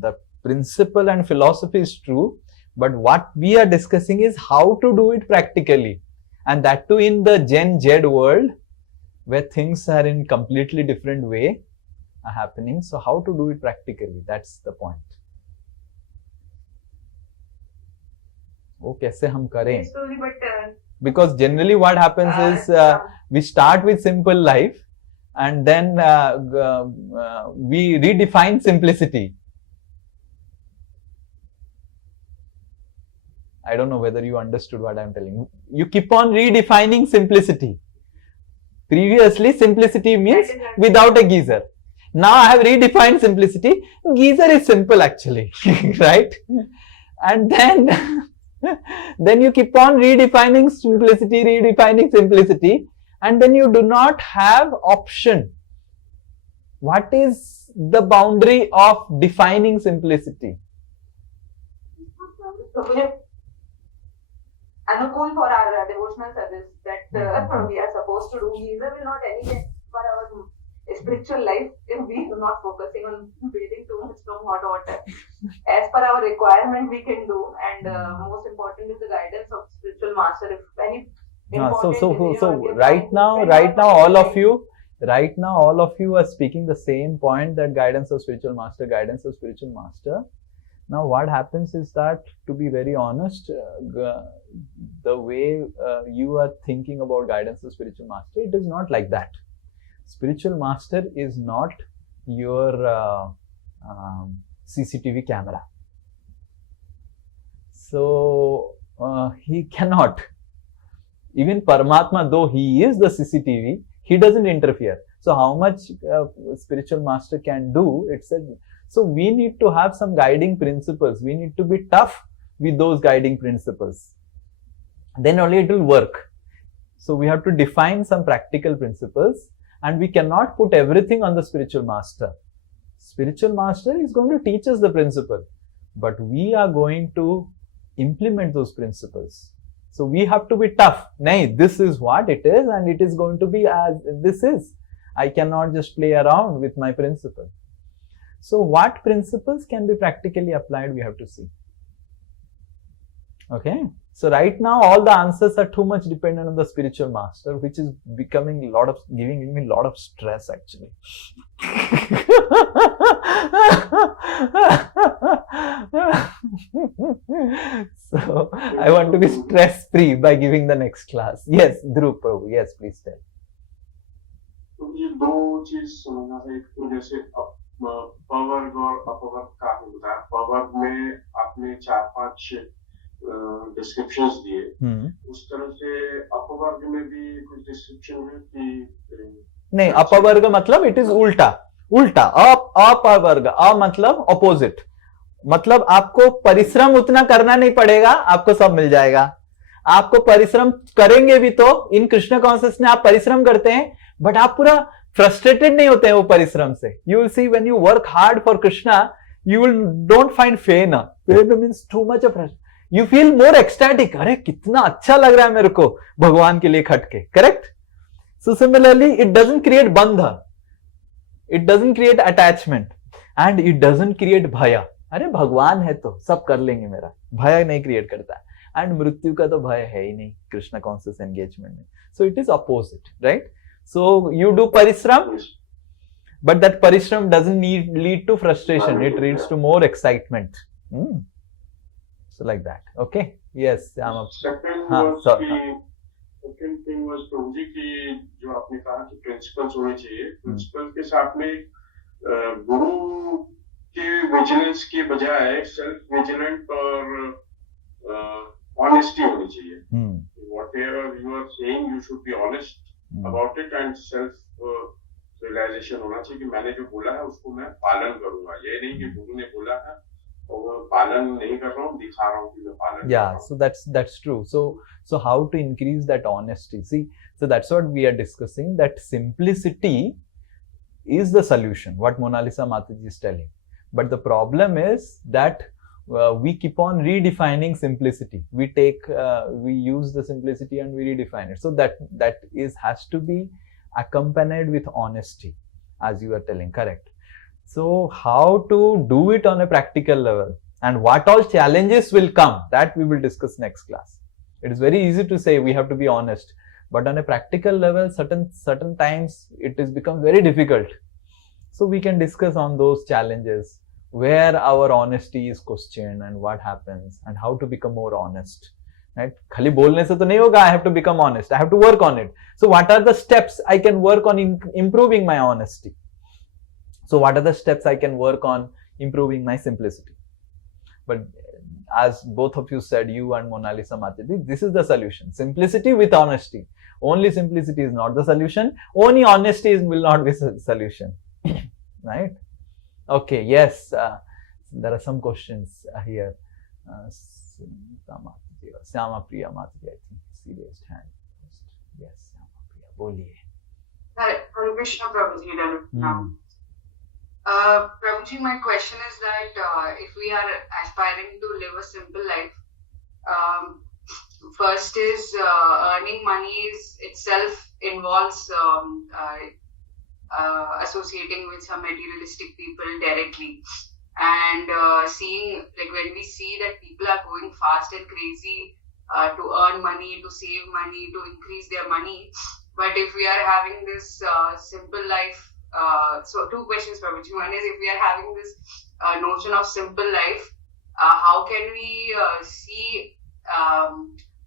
The principle and philosophy is true, but what we are discussing is how to do it practically, and that too in the Gen Z world where things are in completely different way are happening. So how to do it practically, that's the point. वो कैसे हम करें? Because generally what happens is we start with simple life and then we redefine simplicity. I don't know whether you understood what I'm telling you. You keep on redefining simplicity. Previously, simplicity means without a geyser. Now I have redefined simplicity. Geyser is simple actually, right? And then you keep on redefining simplicity, and then you do not have option. What is the boundary of defining simplicity? Anukul for our devotional service that we are supposed to do. Geyser will not anything for our spiritual life if we do not focusing on breathing too much from hot water. As per our requirement, we can do, and most important is the guidance of spiritual master. If any so right now all of you are speaking the same point, that guidance of spiritual master. Now what happens is that, to be very honest, the way you are thinking about guidance of spiritual master, it is not like that. Spiritual master is not your CCTV camera. So he cannot. Even Paramatma, though he is the CCTV, he doesn't interfere. So how much spiritual master can do, it's a... So we need to have some guiding principles. We need to be tough with those guiding principles. Then only it will work. So we have to define some practical principles, and we cannot put everything on the spiritual master. Spiritual master is going to teach us the principle, but we are going to implement those principles. So we have to be tough. Nay, this is what it is, and it is going to be as this is. I cannot just play around with my principle. So what principles can be practically applied, we have to see. Okay. So right now all the answers are too much dependent on the spiritual master, which is becoming giving me a lot of stress actually. So I want to be stress free by giving the next class. Yes, Dhruv Prabhu, yes, please tell. ये दो चीज समझना था, एक तो जैसे पवर्ग और अपवर्ग का होता है. पवर्ग में आपने 4-5 डिस्क्रिप्शंस दिए, उस तरह से अपवर्ग में भी कुछ डिस्क्रिप्शन है कि नहीं? अपवर्ग मतलब इट इज उल्टा. अपवर्ग मतलब ऑपोजिट, मतलब आपको परिश्रम उतना करना नहीं पड़ेगा, आपको सब मिल जाएगा. आपको परिश्रम करेंगे भी तो इन कृष्ण कॉन्शियसनेस में आप परिश्रम करते हैं, बट आप पूरा फ्रस्ट्रेटेड नहीं होते हैं वो परिश्रम से. You will see when you work hard for Krishna, you will don't find fan. Fan means too much of, you feel more ecstatic. अरे कितना अच्छा लग रहा है मेरे को भगवान के लिए खटके. Correct. So similarly it doesn't create बंध, it doesn't create attachment, and it doesn't create भय. अरे भगवान है तो सब कर लेंगे, मेरा भय नहीं क्रिएट करता. एंड मृत्यु का तो भय है ही नहीं कृष्ण कॉन्शियस एंगेजमेंट में. So it is opposite, right? So you do parishram, but that parishram doesn't lead to frustration. It leads to more excitement. So like that. Okay. Yes. Second was second thing was Prabhu ji की जो आपने कहा कि principles होने चाहिए, principal के साथ में गुरु के विजिलेंस के बजाय सेल्फ विजिलेंट और ऑनेस्टी होनी चाहिए. Whatever you are saying, you should be honest about it and self realization होना चाहिए कि मैंने जो बोला है उसको मैं पालन करूंगा. ये नहीं कि गुरु ने बोला है और वो पालन नहीं कर रहा हूँ, दिखा रहा हूँ कि मैं पालन कर रहा हूँ. So that's true. So how to increase that honesty? See, so that's what we are discussing. That simplicity is the solution. What Mona Lisa Mataji is telling. But the problem is that we keep on redefining simplicity. We use the simplicity and we redefine it. So that has to be accompanied with honesty, as you are telling, correct? So how to do it on a practical level and what all challenges will come, that we will discuss next class. It is very easy to say we have to be honest, but on a practical level, certain times it is become very difficult. So we can discuss on those challenges, where our honesty is questioned and what happens and how to become more honest. Right? खाली बोलने से तो नहीं होगा. I have to become honest. I have to work on it. So what are the steps I can work on improving my honesty? So what are the steps I can work on improving my simplicity? But as both of you said, you and Mona Lisa Mataji, this is the solution. Simplicity with honesty. Only simplicity is not the solution. Only honesty will not be the solution. Right? Okay, yes, there are some questions here. Syama Priya Mataji, I think, she raised hand. Yes, Syama Priya, boliye. Hare Krishna, Prabhuji. Prabhuji, my question is that if we are aspiring to live a simple life, first is earning money itself involves associating with some materialistic people directly, and seeing, like when we see that people are going fast and crazy to earn money, to save money, to increase their money, but if we are having this simple life, so two questions, Prabhuji. One is, if we are having this notion of simple life, how can we see,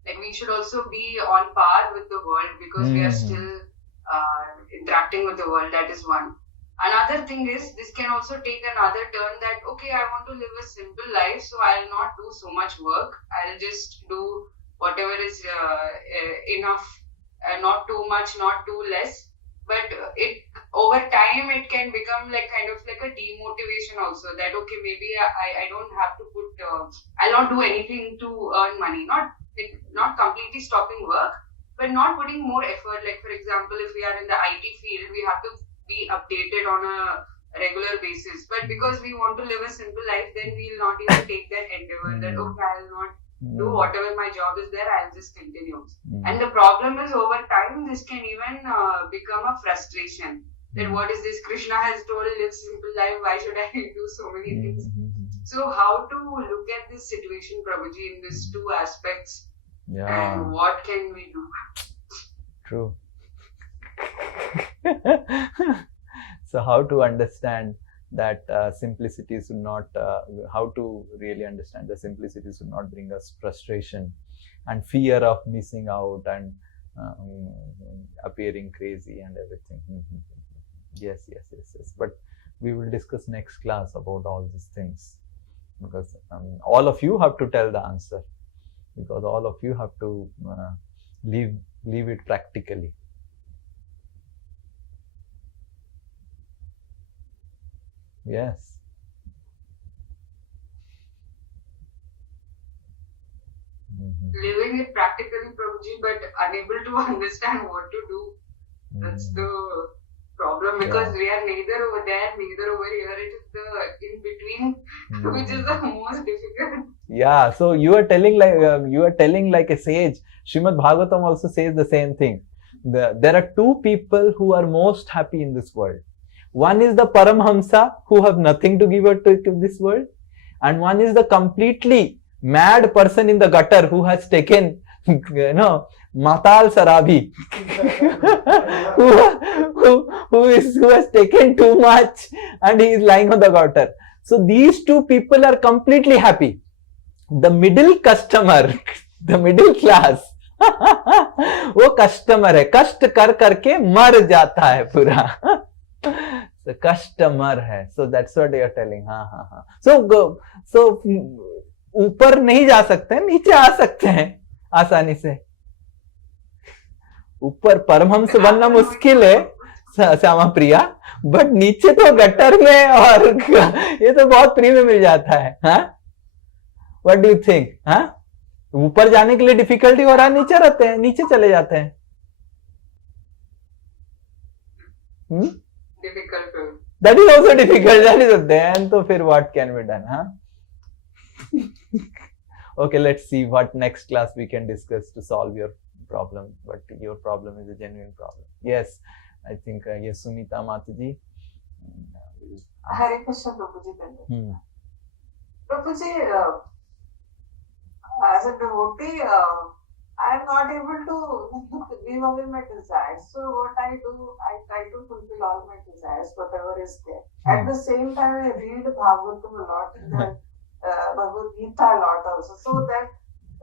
like we should also be on par with the world, because we are still interacting with the world. That is one. Another thing is, this can also take another turn that, okay, I want to live a simple life, so I'll not do so much work. I'll just do whatever is enough, not too much, not too less. But over time, it can become like kind of like a demotivation also, that, okay, maybe I don't have to I'll not do anything to earn money. Not completely stopping work, but not putting more effort. Like, for example, if we are in the IT field, we have to be updated on a regular basis. But because we want to live a simple life, then we'll not even take that endeavor that, okay, I'll not do whatever my job is there, I'll just continue. And the problem is, over time, this can even become a frustration. That what is this? Krishna has told, live simple life, why should I do so many things? So how to look at this situation, Prabhuji, in these two aspects? And what can we do? True. So how to understand that simplicity should not, how to really understand that simplicity should not bring us frustration and fear of missing out and appearing crazy and everything. Yes. But we will discuss next class about all these things, because all of you have to tell the answer, because all of you have to live it practically. Yes. Living it practically, Prabhuji, but unable to understand what to do. That's the problem, because we are neither over there, neither over here. It is the in between, which is the most difficult. Yeah. So you are telling like a sage. Srimad Bhagavatam also says the same thing. There are two people who are most happy in this world. One is the Paramhamsa, who have nothing to give out to this world, and one is the completely mad person in the gutter who has taken, Matal Sarabi, who has taken too much and he is lying on the gutter. So these two people are completely happy. The middle customer, the middle class, वो customer है, कष्ट कर करके मर जाता है पूरा. So customer है. So that's what you are telling. हाँ. So ऊपर नहीं जा सकते, नीचे आ सकते हैं आसानी से. ऊपर परमहंस बनना मुश्किल है श्यामा प्रिया, बट नीचे तो गटर में और ये तो बहुत फ्री में मिल जाता है. हाँ, व्हाट डू यू थिंक? हाँ, ऊपर जाने के लिए डिफिकल्टी हो रहा है, नीचे रहते हैं, नीचे चले जाते हैं. Difficult. That is also difficult. That is then तो फिर what can be done? हाँ. Okay, let's see what next class we can discuss to solve your problem. But your problem is a genuine problem. Yes, I think yes, Sunita Mataji. Hare Krishna, Prabhuji. Prabhuji, as a devotee, I am not able to give away my desires. So what I do, I try to fulfill all my desires, whatever is there. At the same time, I read Bhagavatam a lot, the Bhagavad Gita a lot also, so that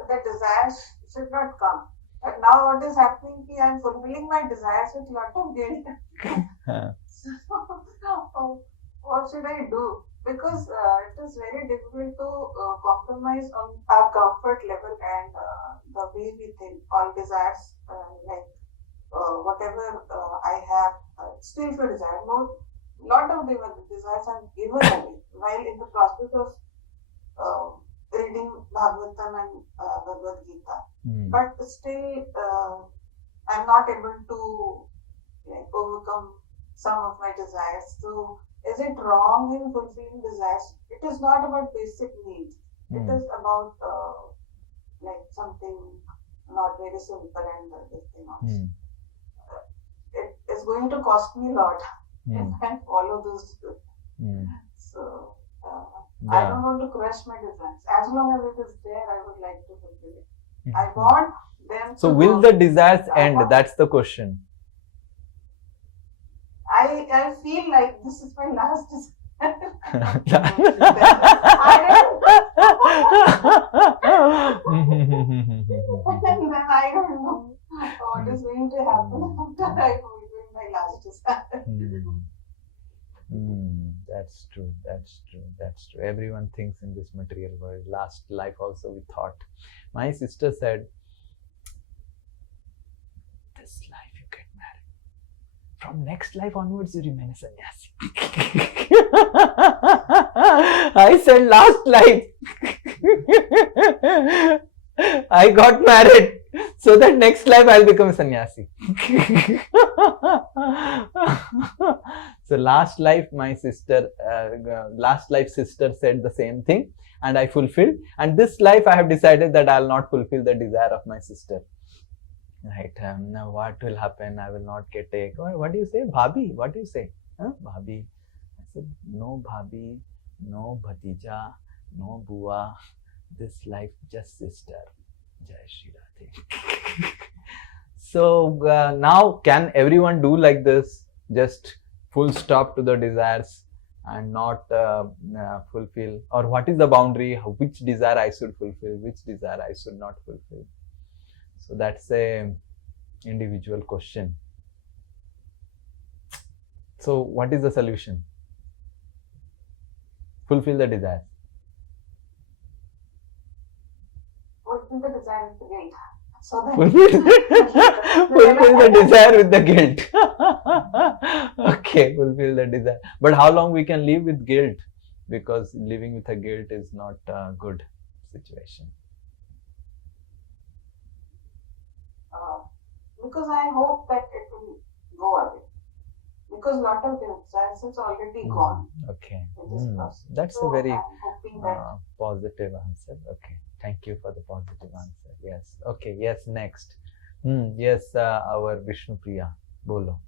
the desires should not come. But now what is happening is I am fulfilling my desires with lot of guilt. So what should I do? Because it is very difficult to compromise on our comfort level and the way we think. All desires, like whatever I have, still feel desire. No, lot of desires are given away while in the process of reading Bhagavatam and Bhagavad Gita. But still, I'm not able to overcome some of my desires. So, is it wrong in fulfilling desires? It is not about basic needs. It is about like something not very simple and this thing also. It is going to cost me a lot if I follow those. So I don't want to crush my desires. As long as it is there, I would like to fulfill it. I want them. So will the desires end? That's the question. I feel like this is my last desire. And then I don't know what is going to happen after I fulfill my last desire. That's true. Everyone thinks in this material world. Last life also we thought. My sister said, this life you get married. From next life onwards you remain a sannyasi. I said last life. I got married so that next life I'll become a sannyasi. So last life my sister, sister said the same thing and I fulfilled. And this life I have decided that I'll not fulfill the desire of my sister. Right, now what will happen? I will not get a, what do you say? Bhabhi, what do you say? Huh? Bhabhi. I said, no Bhabhi, no Bhatija, no Bua. This life just sister. Jai Shri Radhe. So now can everyone do like this? Just full stop to the desires and not fulfill? Or what is the boundary? Which desire I should fulfill? Which desire I should not fulfill? So that's a individual question. So what is the solution? Fulfill the desire. Fulfill the desire with the guilt. So that fulfill the desire with the guilt. Okay, fulfill the desire. But how long we can live with guilt? Because living with a guilt is not a good situation. Because I hope that it will go away. Because a lot of the desires is already gone. Okay. In this process. That's so a very positive answer. Okay. Thank you for the positive answer. Yes. Okay. Yes. Next. Yes. Our Vishnu Priya. Bolo.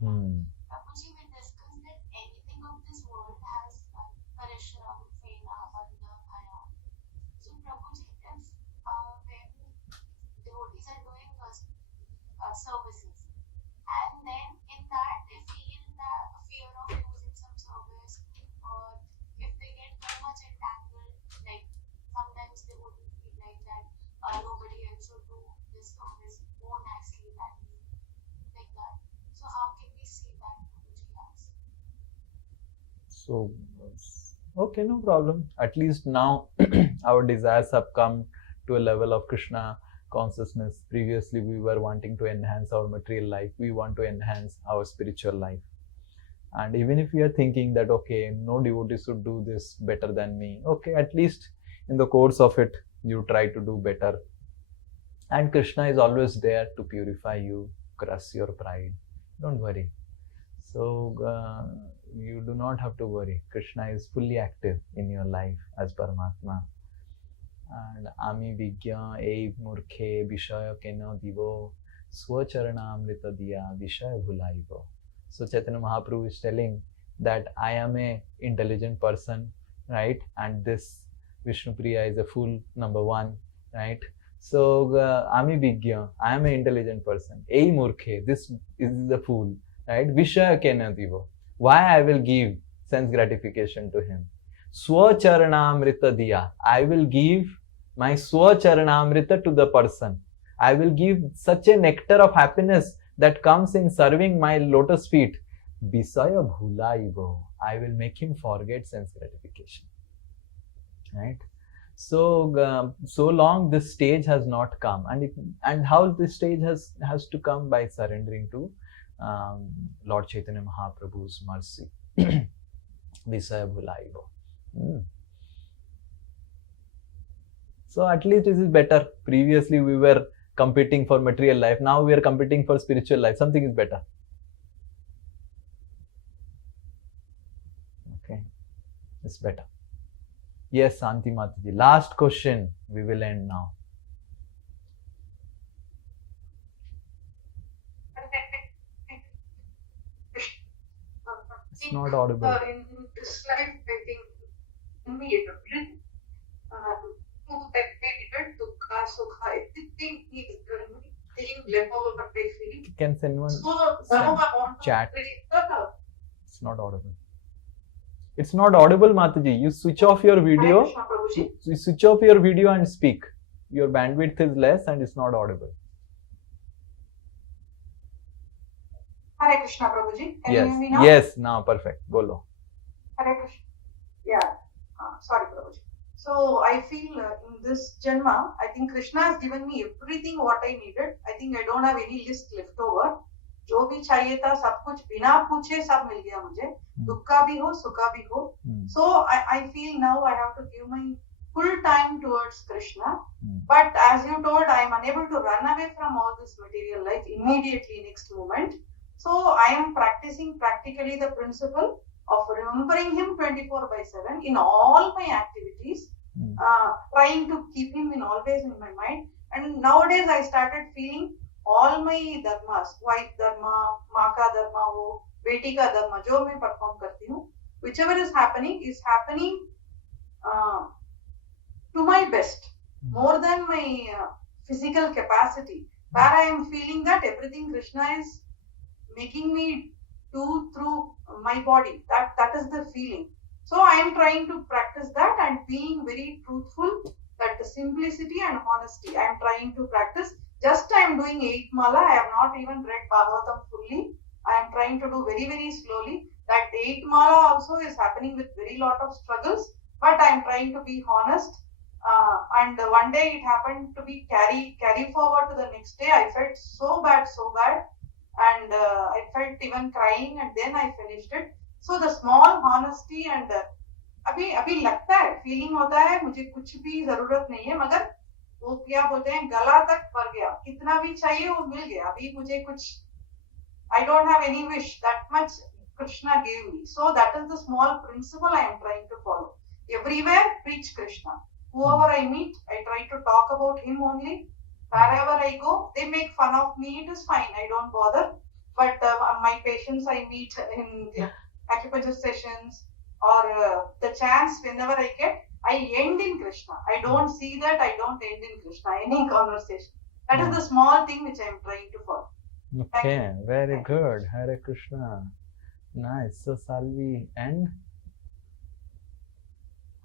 Prabhuji, we discussed that anything of this world has Parishram, Fena, Bandha, Bhaya. So, Prabhuji, if when devotees are doing services, and then in that they feel the fear of losing some service, or if they get too much entangled So, okay, no problem. At least now our desires have come to a level of Krishna consciousness. Previously, we were wanting to enhance our material life. We want to enhance our spiritual life. And even if we are thinking that, okay, no devotee should do this better than me, okay, at least in the course of it, you try to do better. And Krishna is always there to purify you, crush your pride. Don't worry. So, you do not have to worry. Krishna is fully active in your life as Paramatma. And Ami Vigya Ei Murkhe Vishaya Kena Divo Swacharana Amrita Diya Vishaya Bhulaivo. So Chaitanya Mahaprabhu is telling that I am a intelligent person, right? And this Vishnupriya is a fool, number one, right? So Ami Vigya, I am an intelligent person. Ei Murkhe, this is the fool, right? Vishaya Kena Divo. Why I will give sense gratification to him? Swacharanamrita diya. I will give my Swacharanamrita to the person. I will give such a nectar of happiness that comes in serving my lotus feet. Visaya bhulaivo. I will make him forget sense gratification. Right? So, so long this stage has not come. And how this stage has to come? By surrendering to Lord Chaitanya Mahaprabhu's mercy. Visaya bhulaivo. So at least this is better. Previously we were competing for material life. Now we are competing for spiritual life. Something is better. Okay. It's better. Yes, Santi Mataji. Last question. We will end now. It's not audible. In this life, I think everything dukkha, sukha, everything is left over by feeling. Can someone chat? It's not audible. It's not audible, Mataji. You switch off your video. You switch off your video and speak. Your bandwidth is less and it's not audible. Hare Krishna, Prabhuji. Can Yes. you hear me now? Yes, now perfect. Bolo. Hare Krishna. Yeah. Sorry, Prabhuji. So I feel in this Janma, I think Krishna has given me everything what I needed. I think I don't have any list left over. जो भी चाहिए था सब कुछ बिना पूछे सब मिल गया मुझे. दुक्का भी हो, सुखा भी हो. So I feel now I have to give my full time towards Krishna. But as you told, I am unable to run away from all this material life immediately next moment. So I am practicing practically the principle of remembering him 24/7 in all my activities, trying to keep him in always in my mind. And nowadays I started feeling all my dharmas, white dharma, maka dharma, ho, beti ka dharma, jo मैं perform करती हूँ, whichever is happening to my best, more than my physical capacity, where I am feeling that everything Krishna is making me do through my body. That is the feeling. So I am trying to practice that and being very truthful, that the simplicity and honesty I am trying to practice. Just I am doing 8 mala. I have not even read Bhagavatam fully. I am trying to do very, very slowly. That 8 mala also is happening with very lot of struggles, but I am trying to be honest. And one day it happened to be carry forward to the next day. I felt so bad. And I felt even crying, and then I finished it. So the small honesty and अभी लगता है feeling होता है मुझे कुछ भी जरूरत नहीं है, मगर वो क्या बोलते हैं गला तक भर गया, कितना भी चाहिए वो मिल गया. अभी मुझे कुछ I don't have any wish, that much Krishna gave me. So that is the small principle I am trying to follow. Everywhere preach Krishna. Whoever I meet, I try to talk about him only. Wherever I go, they make fun of me. It is fine. I don't bother. But my patients I meet in the acupuncture sessions or the chance whenever I get, I end in Krishna. I don't see that. I don't end in Krishna. Any conversation. That is the small thing which I am trying to follow. Okay, very good. Hare Krishna. Nice. So shall we end?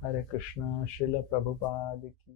Hare Krishna. Srila Prabhupada ki